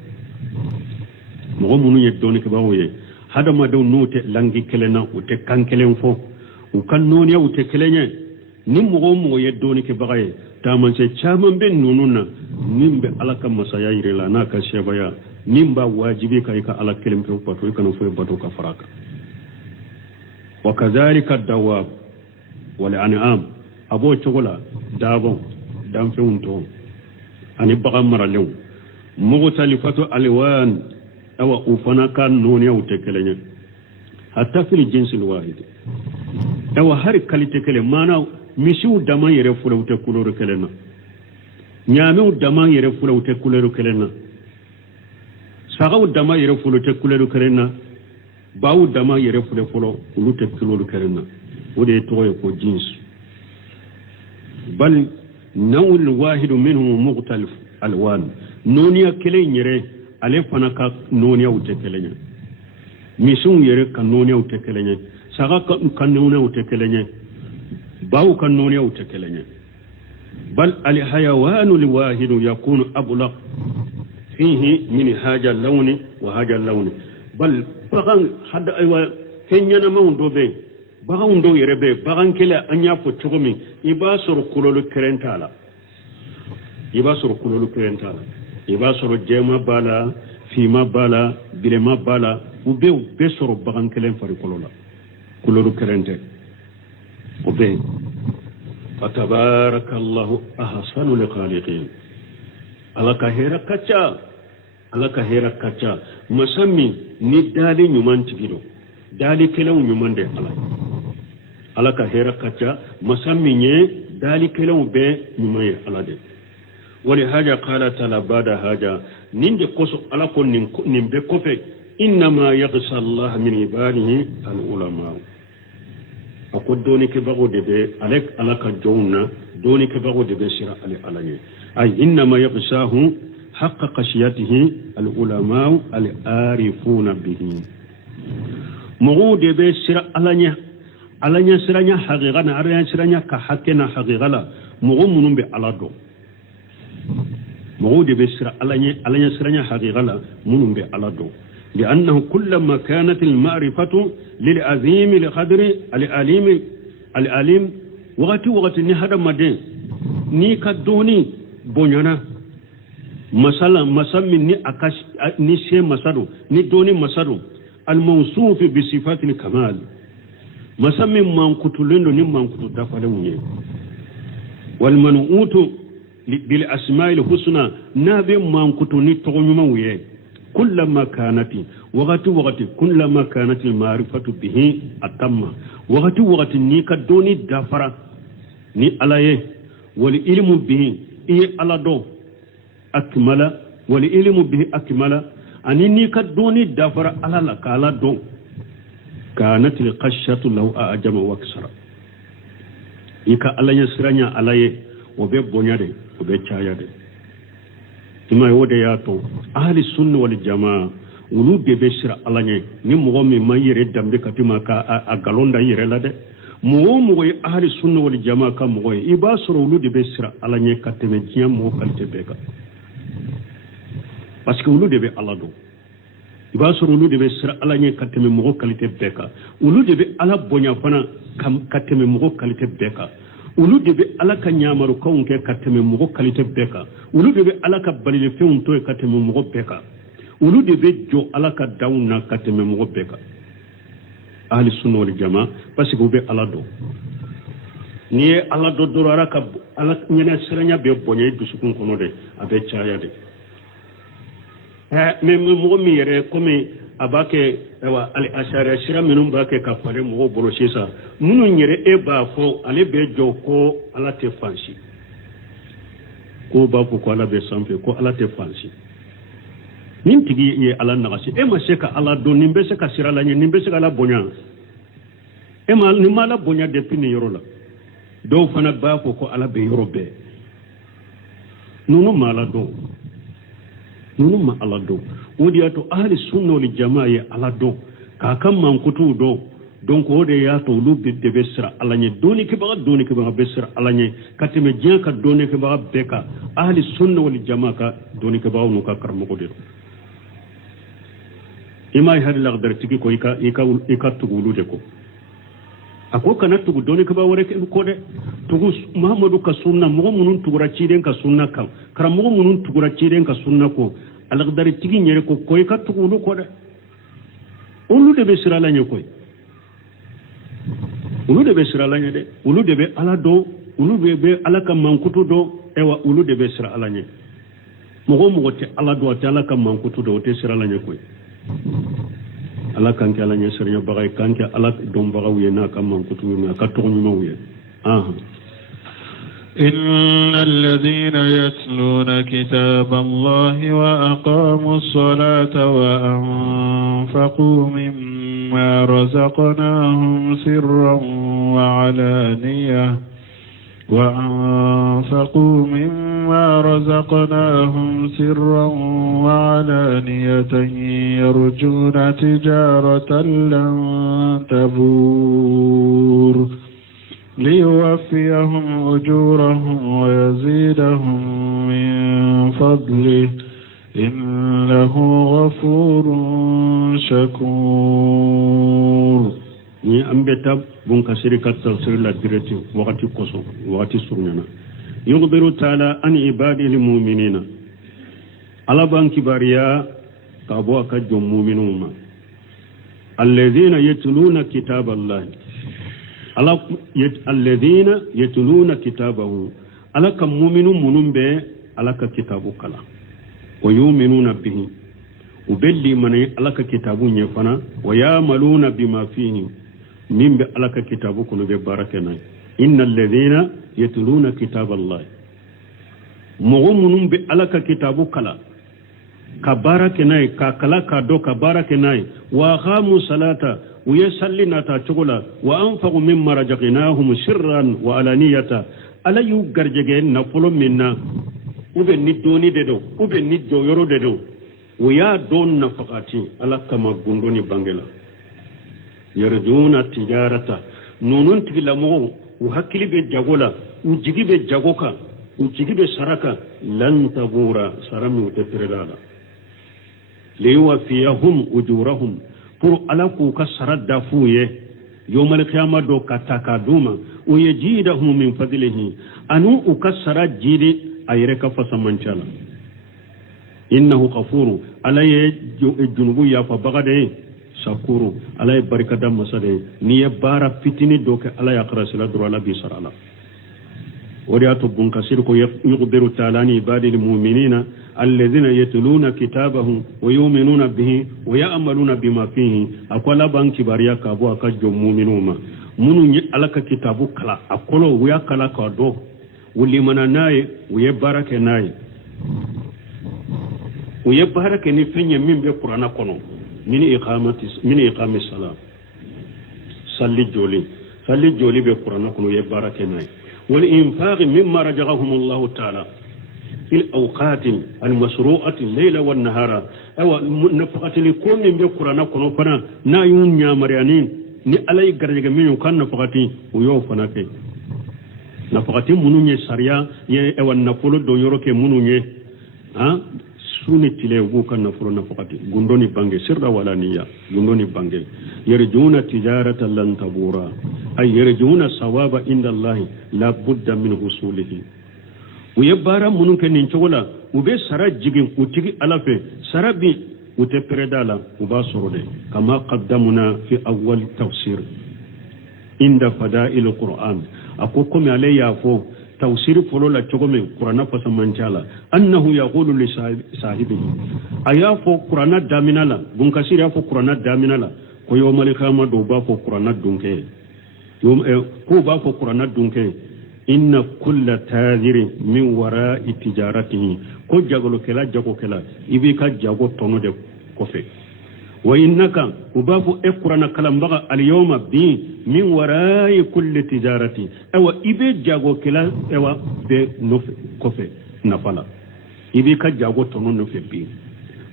mo munu ye doni ke bagawiye hada ma do note langi kelena o te kankelen fo o kan noni ya o te kelenye nim mo ye doni ke bagaye taman she chaman be nununna nimbe alaka masaya irela na ka shebaya nimba wajibi kai ka ala kelim ko pato kan fo bato ka faraka wa kadhalika dawab wala an'am abo chogola dabon dan feunto ani baga maralew mughtalifatu alwan awa ufana kan noni au tekelenya hatta fil jinsil wahid awa har kalite kele mana mishu dama yere fula ute kuloro kelena nyame dama yere fula ute kuloro kelena saga dama yere fula ute kuloro kelena bawu dama yere fula fulo ute kuloro kelena ودي توي كو جنس بل نوع الواحد منهم مختلف الوان نونيا كلي نيري الي فناكا نونيا وتكلنيا ميسون يري كان نونيا وتكلنيا ساغا كان نونيا وتكلنيا باو كان نونيا وتكلنيا بل الحيوان الواحد يكون ابلغ فيه من هذا اللون وهذا اللون بل فغان حد ايوا كنينا مون دوبي bagan do yere be bagan kele anya fo chogomi iba soro kulolu kerentala iba soro jema bala fima bala bilema bala ube soro bagan kele fari kolola kulolu kerente ube fatabarakallahu ahsanul khaliqin alaka hera kacha masami ni dali nyuman tigido dali kele nyuman de alaka hera kacha masamminye dali kelen be nyumaye alade wali haja qala ta'ala bada haja ninje koso alako nimbe kofe inna ma yaghsha Allah min ibadihi al ulama akodoni ke bago debe alek alaka jonna doni ke bago debe shira ali alanye ay inna ma yaghshahu haqqa qashiyatihi al ulama al arifuna bihi mugu debe shira alanya siranya haqiqa na aranya siranya ka hakena haqiqa la mugu munun be alado mugu de be sira alanya siranya haqiqa la munun be alado لأنه كلما كانت المعرفة للعظيم لقدر العليم وقت نهدا مدين ني كدوني بونيانا مثلا ني أكاش ني شيء مسارو ني دوني مسارو الموصوف بصفات الكمال مسمى مانكوتولندو ني مانكوتو دافالوني والمنعوت بالاسماء الحسنى نابي مانكوتو ني توغنيما ويه كلما كانت وقت كلما كانت المعرفه به اتم وقت ني كدوني دافرا ني الايه والعلم به اي على دو اكمل wal ilmu bihi akmala ani ni ka doni dafara ala la kala don kanat al khashyatu lahu ajama wa aksara ika alanya siranya alaye obe bonyade obe chayade ima wode ya to ahli sunna wal jamaa ulu de be sira alanya ni mo mi mayire dambe katima ka a galonda yire la de mo yi ahli sunna wal jamaa ka mo yi iba soro ulu de be sira alanya kateme jiam mo kalte beka parce que ulu de be alado iba soro ulu de be sira alanya kateme mo kalite beka ulu de be ala bonya fana kateme mo kalite beka ulu de be ala ka nyamaru kaunke kateme mo kalite beka ulu de be ala ka balile feun to kateme mo beka ulu de be jo ala ka dawna kateme mo beka ahli sunna wal jamaa parce que be ala do ni ala do dorara ka ala nyene siranya be bonye dusukun kono de abe chaya de mais mo mi yere comme abake wa al ashara shira minum bake ka fare mo bolo shesa munu nyere e ba fo ale be jo ko ala te fansi ko ba ko ala be sampe ko ala te fansi nin tigi ye ala nagasi e ma se ka ala do nimbe se ka sira la nimbe se ka la bonya e ma ni mala bonya de pini yoro la do fana ba ko ala be yoro be nunu mala do nunu ma ala do wodi ato ahli sunna wal jamaa ye ala do ka kam man kutu do donc wode ya to lu be de besra ala nye doni ke ba besra ala nye kateme jien ka doni ke ba beka ahli sunna wal jamaa ka doni ke ba no ka karmo ko de imay hadi la dar tigi ko ika tugulu de ko ako kana tugu doni ke ba wore ko de tugu muhammadu ka sunna mo munun tugura ciden ka sunna kan karamo munun tugura ciden ka sunna ko alagdari tigi nyere ko koy ka tugulu ko de ulu de be sira la nyokoy ulu de be sira la nyede ulu de be ala do ulu be ala ka mankutu do ewa ulu de be sira ala nye mo te ala do te ala ka mankutu do te sira la nyokoy ala kanke ala nye sira bagay kanke ala dom bagaw ye na ka mankutu na ka to nyuma wuye إن الذين يتلون كتاب الله وأقاموا الصلاة وأنفقوا مما رزقناهم سرا وعلانية يرجون تجارة لن تبور ليوفيهم أجورهم ويزيدهم من فضله إنه غفور شكور ni ambeta bon kasiri katta sir la direti wakati koso wakati surnyana yughbiru ta'ala an ibadil mu'minina ala ban kibariya ka bo ka jom mu'minuma alladhina yatluna kitaballahi alladhina yatluna kitabahu ala kam mu'minun munumbe ala ka kitabu kala wa yu'minuna bihi ubelli mane ala ka kitabu nyefana wa ya'maluna bima fihi min be ala ka kitabu kuno be barakena innal ladhina yatluna kitaballahi mu'minun be ala ka kitabu kala ka barakena ka kala ka do ka barakena wa qamu salata ويسلنا تاچولا وانفقوا مما رزقناهم سرا وعلانية ala yu garjege na folo minna ube ni doni dedo ube ni joyoro dedo ويا دون نفقاتي على كما غندوني بانغلا يرجون التجارة نونون تلمو وهكلي بجاغولا وجيغي بجاغوكا وجيغي بسركا لن تبورا سرمي وتترلالا ليوفيهم أجورهم pour ala ku kasara dafuye yawmal qiyamah do kataka duma o yajidahu min fadlihi anu ukasara jidi ayre ka fasamancala innahu ghafuru alaye junubu ya fa bagade shakuru alaye barikada masade niye bara fitini doke alaye akrasila durala bi sarala ورياتو بن كثير يخبر تعالى عباد المؤمنين الذين يتلون كتابه ويؤمنون به ويعملون بما فيه اقول بان كباريا كابو اكجو مؤمنون منو على كتابو كلا اقولو ويا كلا كدو ولي منناي ويبارك ناي ويبارك نفني من بقرآن كنو من إقامة الصلاة صلي جولي بقرآن كنو يبارك ناي والإنفاق مما رجعهم الله تعالى في الأوقات المشروعة الليل والنهار أو نفقة لكل من بقرآن كنو فنا نايون يا مريانين ni alay garjaga min kan nafaqati uyo fanake nafaqati mununye sariya ye ewan nafolo do yoroke mununye ha suni tile ugu kan nafolo nafaqati gundoni bange sirra wala niya gundoni bange yarjuna tijaratan lan tabura ay yarjuna sawaba inda Allah la budda min husulihi uyabara munun ken chogola ube sara jigin utigi alafe sarabi وتبردالا وباصرده كما قدمنا في أول توسير عند فدائل القرآن أقولكم عليه يافو توسير فلولا تقوم قرآن فسمانجالا أنه يقول لصاحبه أيافو قرآن دامنالا بنكسير يافو قرآن دامنالا ويوم القيامة دوبا فو قرآن دونكي يوم كوبا فو قرآن دونكي إن كل تاجر من وراء تجارته ko jagolo kela jago kela ibi ka jago tono de kofe wa innaka ubafu qur'ana kalambaga al yawma bi min wara'i kulli tijarati awa ibi jago kela ewa be no kofe nafala ibi ka jago tono no fe bi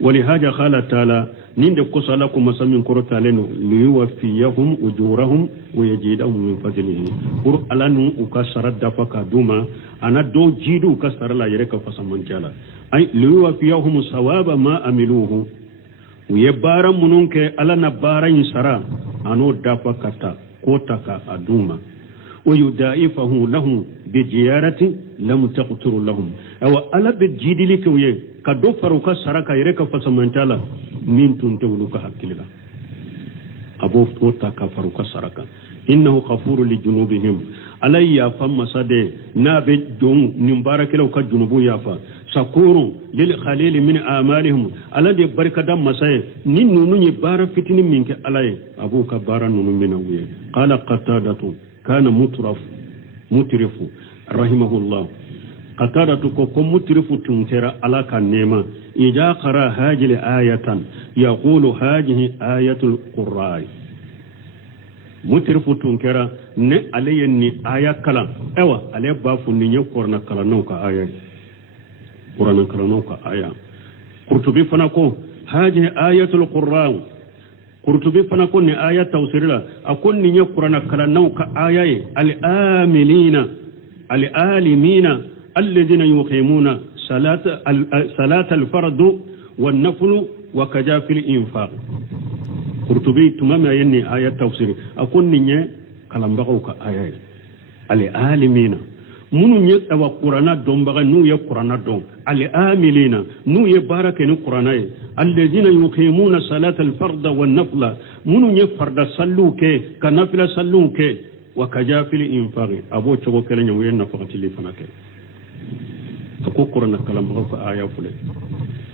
wali haja khala taala ninde ko sala ko masamin korota leno liwafiyahum ujurahum wa yajidahum min fadlihi qur alanu ukasara dafaka duma ana do jidu kasara la yere ka fasamanjala ay liwafiyahum sawaba ma amiluhu uyebara mununke ala na bara insara ano dafakata kotaka aduma ويدائفه لهم بجيارة لم تقتر لهم أو ألا بجيدي لك ويه كدوفرك سرك يرك فسمنتالا من تنتولك حكيلا أبو فتوتا كفرك سرك إنه غفور لجنوبهم علي يافا مسادة نابد دون نمبارك لو كجنوبو يافا سكور للخليل من آمالهم على دي بركة دم مساء ننو يبارا فتن منك علي أبوك بارا ننو منوية قال قتادة كان مترف رحمه الله قتادة كم مترف تنكر على كنيمة إذا قرأ هذه الآية يقول هذه آية القراء مترف تنكر ne alaye ni aya kala ewa ale bafu ni nyekorna kala nauka aya qur'an kala nauka aya qurtubi fana ko haji ayatul qur'an qurtubi fana ko ni aya tawsirila akon ni nyekorna kala nauka aya al alimina alladhina yuqimuna salata al fard wan nafl wa kajafil infaq qurtubi tumama yenni aya tawsir akon ni kalambagaw ka aya ali alimina munu nye tawa qur'ana dombaga nu ye qur'ana dom ali amilina nu ye baraka ni qur'ana ye alladhina yuqimuna salata al-fard wan-nafla munu nye farda salluke ka nafila salluke wa kajafil infaqi abo chogo kala nyamu yen nafaqati li fanake ko qur'ana kalambagaw ka aya fule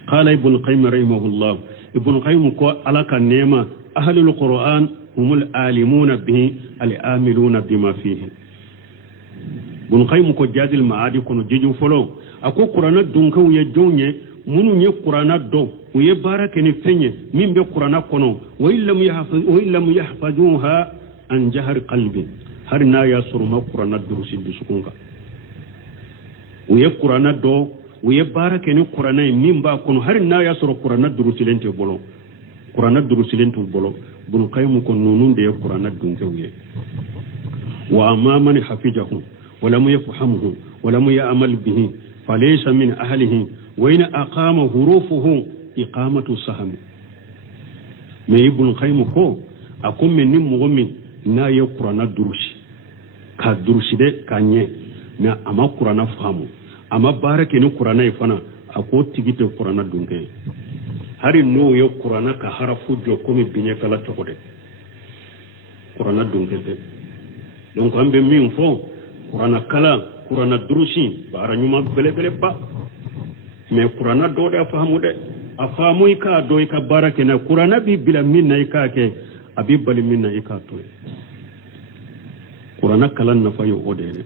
qala ibn qayyim rahimahullah ibn qayyim ko alaka nema ahlul qur'an هم العالمون به العاملون بما فيه بن قيم كو جاد المعادي كونو جيجو فلو اكو قران دونكو يجوني منو ني قران دو ويبارك ني فني من بي قران كونو وإن لم يحفظوها عن جهر قلب هرنا يسر ما قران دروس بسكونكا ويقران دو ويبارك ني قران من با كونو هرنا يسر قران دروس لنتي بولو قران دروس لنتي بولو بن قيم كن نون دي قران دونكويه واما من حفظه ولم يفهمه ولم يعمل به فليس من اهله وين اقام حروفه اقامه السهم مي ابن قيم كو اكم من مؤمن نا يقران دروس ka دروس de kanye na ama qur'ana fahamu ama barake ni qur'ana ifana ako tigite qur'ana dunke hari no yo qur'ana ka harafu jo komi binye kala tokode qur'ana dunkete donc ambe min fo qur'ana kala qur'ana durusi bara nyuma bele bele ba mais qur'ana do da fahamu de afamu ka do ka barake na qur'ana bi bila minna ka ke abi bali minna ka to qur'ana kala na fayo odere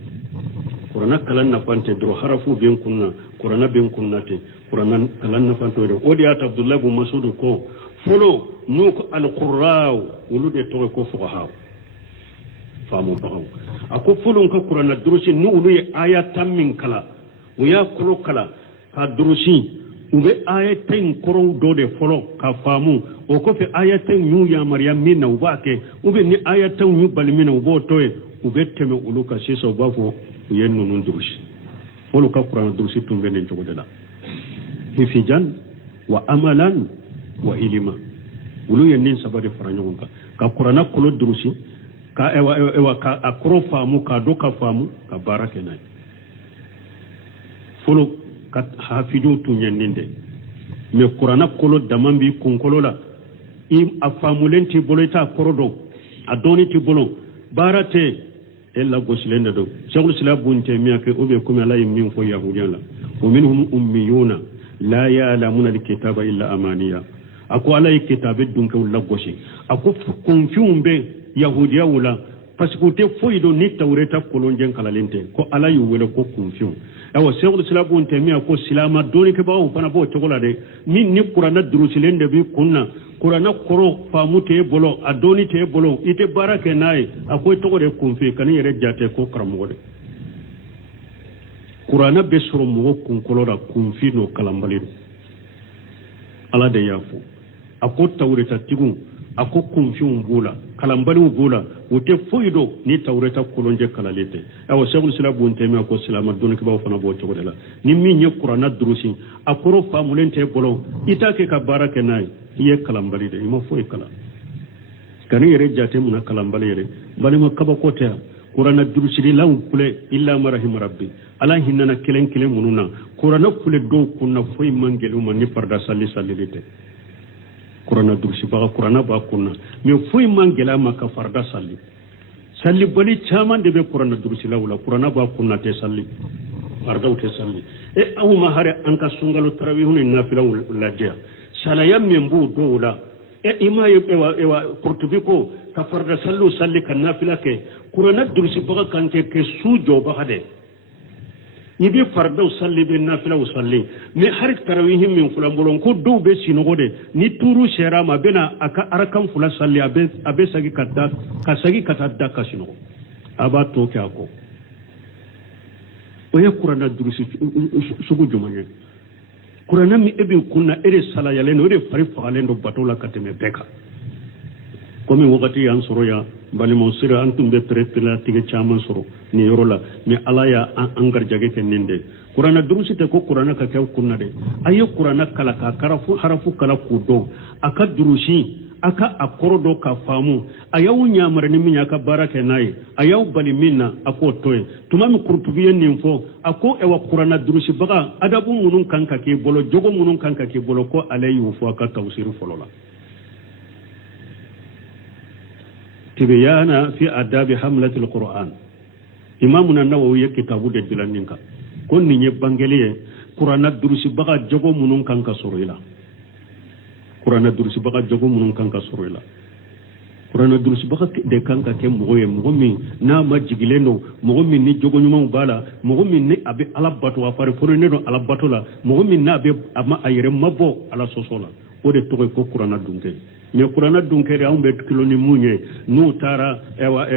qur'ana kalan na fante dro harafu ben kunna qur'ana ben kunnate qur'ana kalan na fanto de odi ata abdullah ibn mas'ud ko folo nuk al-qurra wulude to ko fuqaha famu bawo ako folo ko qur'ana durusi nu ulu aya tammin kala uya kolo kala ka durusi ube ayatin koron dode folo ka famu o ko fe ayatin yu ya maryam minna ubake ube ni ayatin yu balmina ubo toye ube teme uluka siso bafo yenno non durusi folo ka qur'an durusi tumbe nen jogodela hifijan wa amalan wa ilima ulu yennin sabade faranyon ka qur'ana kolo durusi ka ewa ka akro famu ka do ka famu ka barake nay folo kat hafidu tunyanninde me qur'ana kolo damambi kunkolo la im afamulenti boleta korodo adoni ti bolo barate ella goslenda do shaykhul islam bunte miyake obe kuma la yimin fo yahudiyan la wa minhum ummiyuna la ya'lamuna alkitaba illa amaniya ako alay kitabe dunke wala goshi ako konfiumbe yahudiya wala parce que te foyido ni tawreta kolonjen kalalente ko alay wala ko konfium awa shaykhul islam bunte miya ko silama doni ke bawo fana bo togola de min ni qur'ana durusilende bi kunna qur'ana koro famute bolo adoni te bolo ite barake nay akoy togode konfi kan yere jate ko karamo de qur'ana be soro mo kun kolora konfi no kalambalido ala de yafu ako tawreta tigun ako konfi bula kalambali bula wote foyido ni tawreta kolonje kalalete awa shaykhul islam bunte mi ko silama doni ke bawo fana bo togode la ni min ye qur'ana durusi akoro famulente bolo itake ka barake nay ye kalambali de ima foy kala kani yere jate mun kalambali yere bali ma kaba kota qur'ana durusiri law kule illa marahim rabbi ala hinna kelen mununa qur'ana kule do kunna foy mangelu man ni parda salli sallilite qur'ana durusi ba qur'ana ba kunna me foy mangela ma ka farda salli bali chaman de be qur'ana durusi lawla qur'ana ba kunna te salli farda te salli e awu ma hare anka sungalo tarawihun nafila lajja sala yammin bu dola e ima ewa portubiko ka farda sallu salli kan nafila ke qur'ana dursi baga kan ke sujo ba hade ni bi farda salli be nafila salli me har tarawihim min fulan bolon ko do be sinogode ni turu shera ma bena aka arakan fulan salli abe sagi kadda ka sagi katadda ka sinogo aba to ke ako o ya qur'ana dursi sugu jumanye qur'ana mi ebe kunna ere sala yale no ere fari falendo batola kateme beka komi wakati yan soro ya bali mo sira antum be pretela tige chaman soro ni yorola mi alaya angar jage keninde qur'ana durusi te ko qur'ana ka kew kunna de ayo qur'ana kala ka karafu harafu kala kudo aka durusi aka akorodo ka famu ayawu nyamare ni minya ka barake nayi ayawu bali minna ako toy tumami kurtubiyen ninfo ako ewa qur'ana durusi baga adabu munun kanka ke bolo jogo munun kanka ke bolo ko alayu fo aka tawsiru folola tibyana fi adabi hamlat alquran imamuna an-nawawi kitabu de dilaninka kon ni nyebangeliye qur'ana durusi baga jogo munun kanka soroila qur'ana durusi baga jogo munun kanka soroila qur'ana durusi baga de kanka ke moye momi na majigileno momi ni jogo nyuma bala momi ni abe alabato wa fare fore ne do alabato la momi na abe ama ayre mabo ala sosola o de to ko qur'ana dunke me qur'ana dunke re ambe kiloni munye nu tara ewa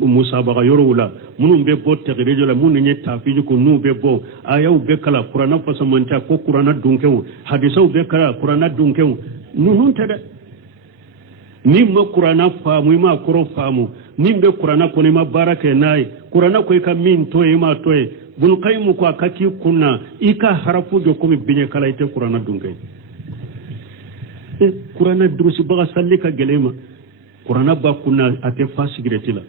musa baga yorula munum be bo tegrejo la mun ni tafiji ko nu be bo ayaw be kala qur'ana fasamanta ko qur'ana dunke hadisa be kala qur'ana dunke nu nun tada ni ma qur'ana faamu ma koro faamu ni be qur'ana ko ni ma barake nay qur'ana ko ka min toy ma toy bul qaymu ko akaki kunna ika harafu jo ko mi binye kala ite qur'ana dunke qur'ana durusi baga sallika gelema qur'ana ba kunna ate fasigretila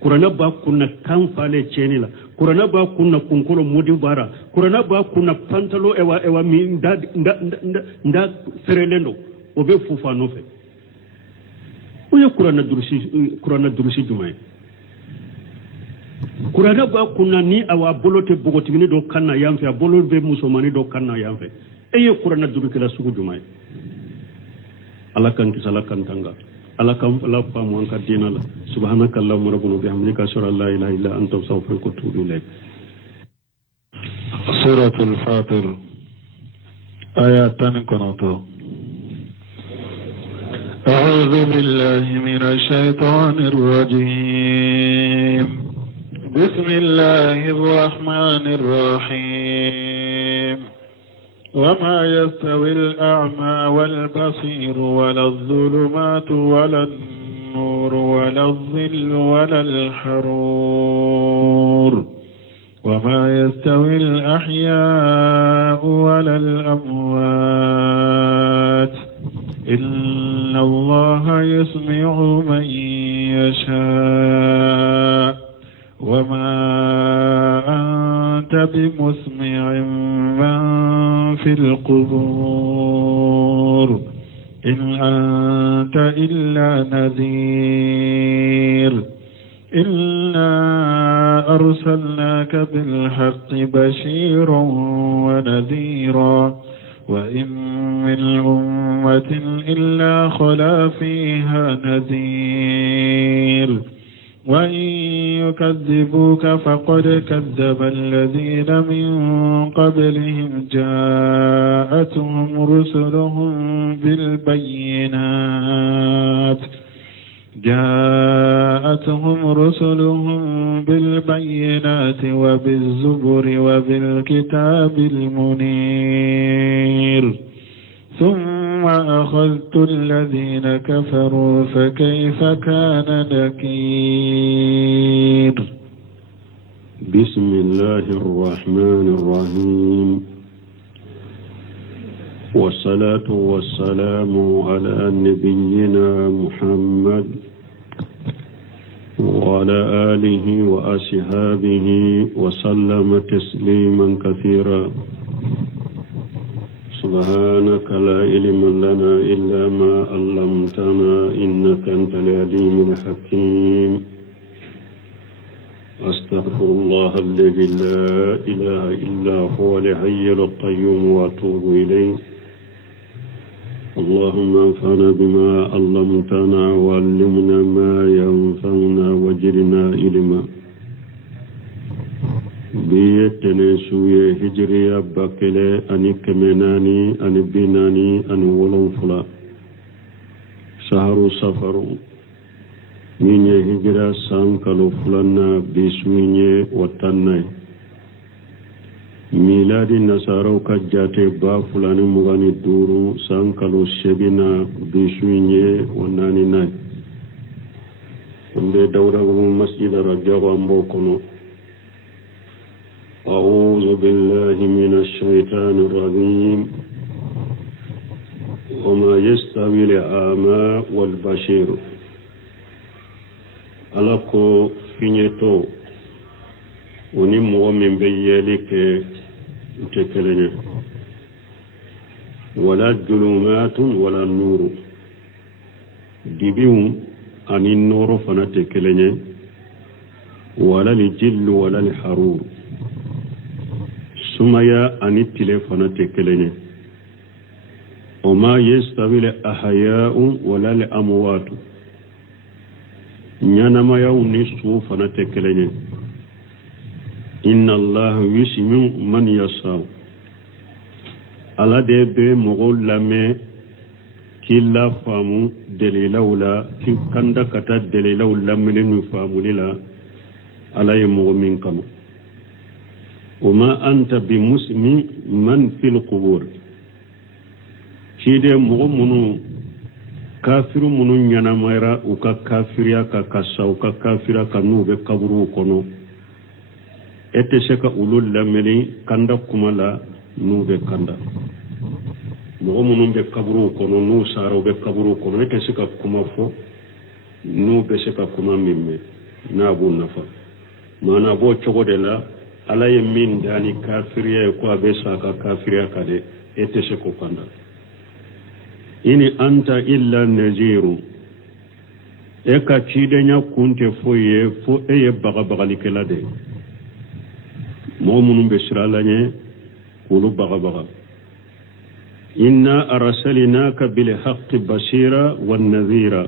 qur'ana ba kunna kan fale chenila qur'ana ba kunna kunkolo modi bara qur'ana ba kunna pantalo ewa mi nda ferelendo obe fufa no fe oye qur'ana durusi jumay qur'ana ba kunna ni awa bolote bogotini do kanna yamfe bolobe musomani do kanna yamfe eye qur'ana durusi la sugu jumay ala kan kisala kan tanga ala kam la famu an ka dina la subhanaka allahumma rabbuna bihamdika ashhadu an la ilaha illa anta astaghfiruka wa atubu ilayk. سورة الفاطر آيات كنوتو. أعوذ بالله من الشيطان الرجيم. بسم الله الرحمن الرحيم. وما يستوي الأعمى والبصير ولا الظلمات ولا النور ولا الظل ولا الحرور وما يستوي الأحياء ولا الأموات إن الله يسمع من يشاء وما أنت بمسمع من في القبور إن أنت إلا نذير إنا أرسلناك بالحق بشيرا ونذيرا وإن من أمة إلا خلا فيها نذير وإن يكذبوك فقد كذب الذين من قبلهم جاءتهم رسلهم بالبينات وبالزبر وبالكتاب المنير ثم أخذت الذين كفروا فكيف كان نكير. بسم الله الرحمن الرحيم والصلاة والسلام على نبينا محمد وعلى آله وأصحابه وسلم تسليما كثيرا. سبحانك لا علم لنا إلا ما علمتنا إنك أنت العليم الحكيم. أستغفر الله الذي لا إله إلا هو الحي القيوم وأتوب إليه. اللهم انفعنا بما علمتنا وعلمنا ما ينفعنا وزدنا علما. بيتنا سوية هجرية باكلة أني كمناني أني بناني أني ولنفلا شهر سفر من هجرة سانكالو فلنا بسويني وطنّي ميلادي نصارو كجاتي با فلاني مغاني دورو سانكالو شبنا بسويني وناني ناي ونبي دورة مسجد رجاو أمبوكونو. أعوذ بالله من الشيطان الرجيم. وما يستوي الأعمى والبصير ألاكو فينيتو ونمو من بيالك تكلنا ولا الظلمات ولا النور دبيهم عن النور فنتكلنا ولا الجل ولا الحرور سميا عن التليفون تكلنا وما يستوي الأحياء ولا الأموات نيانما يوم نسو فنتكلنا إن الله يسمع من يشاء. على دب مغول لما كلا فامو دليلولا كندا كتا دليلولا من نفامو للا على يمؤمن كما وما أنت بمسمع من في القبور. كده مؤمنو كافر منو نيانمايرا وكا كافريا كاسا وكا كافرا كنو بقبرو كنو eteseka ulul lameli kanda kumala nube kanda mogomunum be kaburu kono nu saro be kaburu kono eteseka kuma fo nube seka kuma mimme na bu nafa mana bo chogode la alaye min dani kafiriya ko abe saka kafiriya kade eteseko kanda ini anta illa naziru eka chidenya kunte foye fo eye baga bagali kelade مؤمن بشرالني قولوا بغا إنا أرسلناك بالحق بشيرا والنذيرا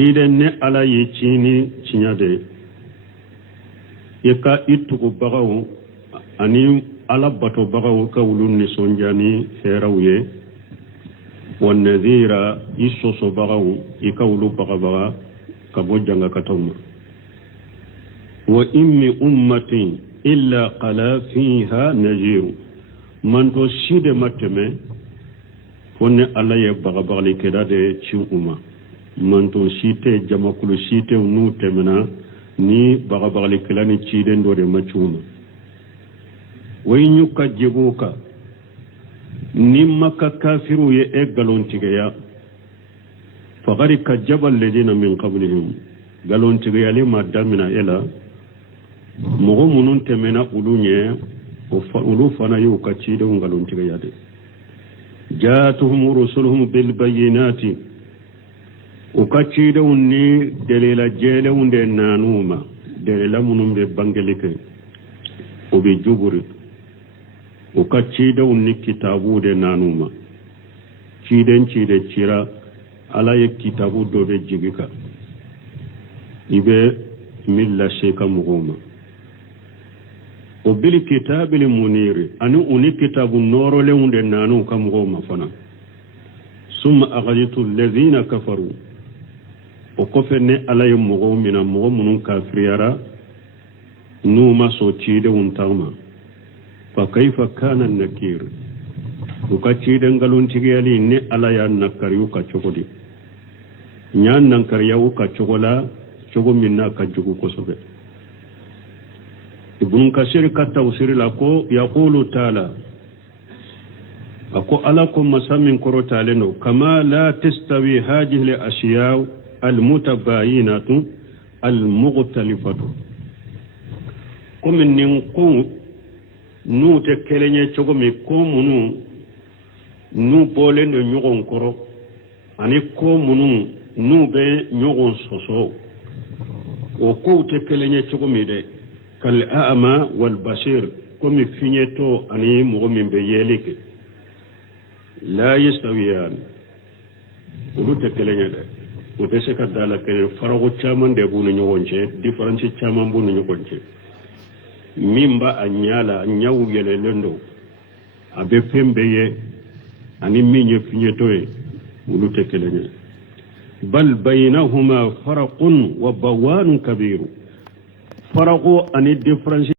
ciden ne ala ye cini cinyade yaka itugo bagaw ani ala bato bagaw ka wulun ni sonjani herawye wan nadhira isoso bagaw ikawlu bagawa kabo janga katawma wa immi ummatin illa qala fiha najiru man to side mateme fonne alla ye bagabagali kedade ci umma man to site jamakulu site nu temena ni bagabagali kelani ci den do de macuna way ñu ka jegoka ni makka kafiru ye e galon tigeya faqari ka jabal ladina min qablihim galon tigeya le madamina ela mogo munun temena ulunye ulu fana yu ka ci de galon tigeya de jaatuhum rusuluhum bil bayyinati ukachide unni delela jele unde nanuma delela munum be bangelike obi juburi ukachide unni kitabu de nanuma cide cira ala ye kitabu do be jigika ibe milla sheka mugoma o bil kitabil munir anu uni kitabu noro le unde nanu kam goma fana summa aghaditu alladhina kafaru o kofene ala yum mugomina mugomunun kafiriyara numa so cide untama fa kayfa kana nakir uka cide ngalon tigiyali ne ala ya nakariyu ka chogodi nyan nankariyu ka chogola chogo minna ka jugu kosobe ibn kasir ka tawsir la ko yaqulu taala ako ala ko masamin koro taleno kama la tastawi hadhihi al-ashya' al-mutabayinatu al-mukhtalifatu komin nin ko nu te kelenye chogo mi ko munu nu bole no nyogon koro ani ko munu nu be nyogon soso o ko te kelenye chogo mi de kal a'ma wal basir komi finyeto ani mugomin be yelike la yastawiyan ulu te kelenye de o te se kadala kele farago chaman de bunu nyogonche difference chaman bunu nyogonche mimba anyala nyawu yele lendo abe pembeye ani minye finyeto e ulu te kelenye bal bainahuma farqun wa bawanun kabir farqu ani difference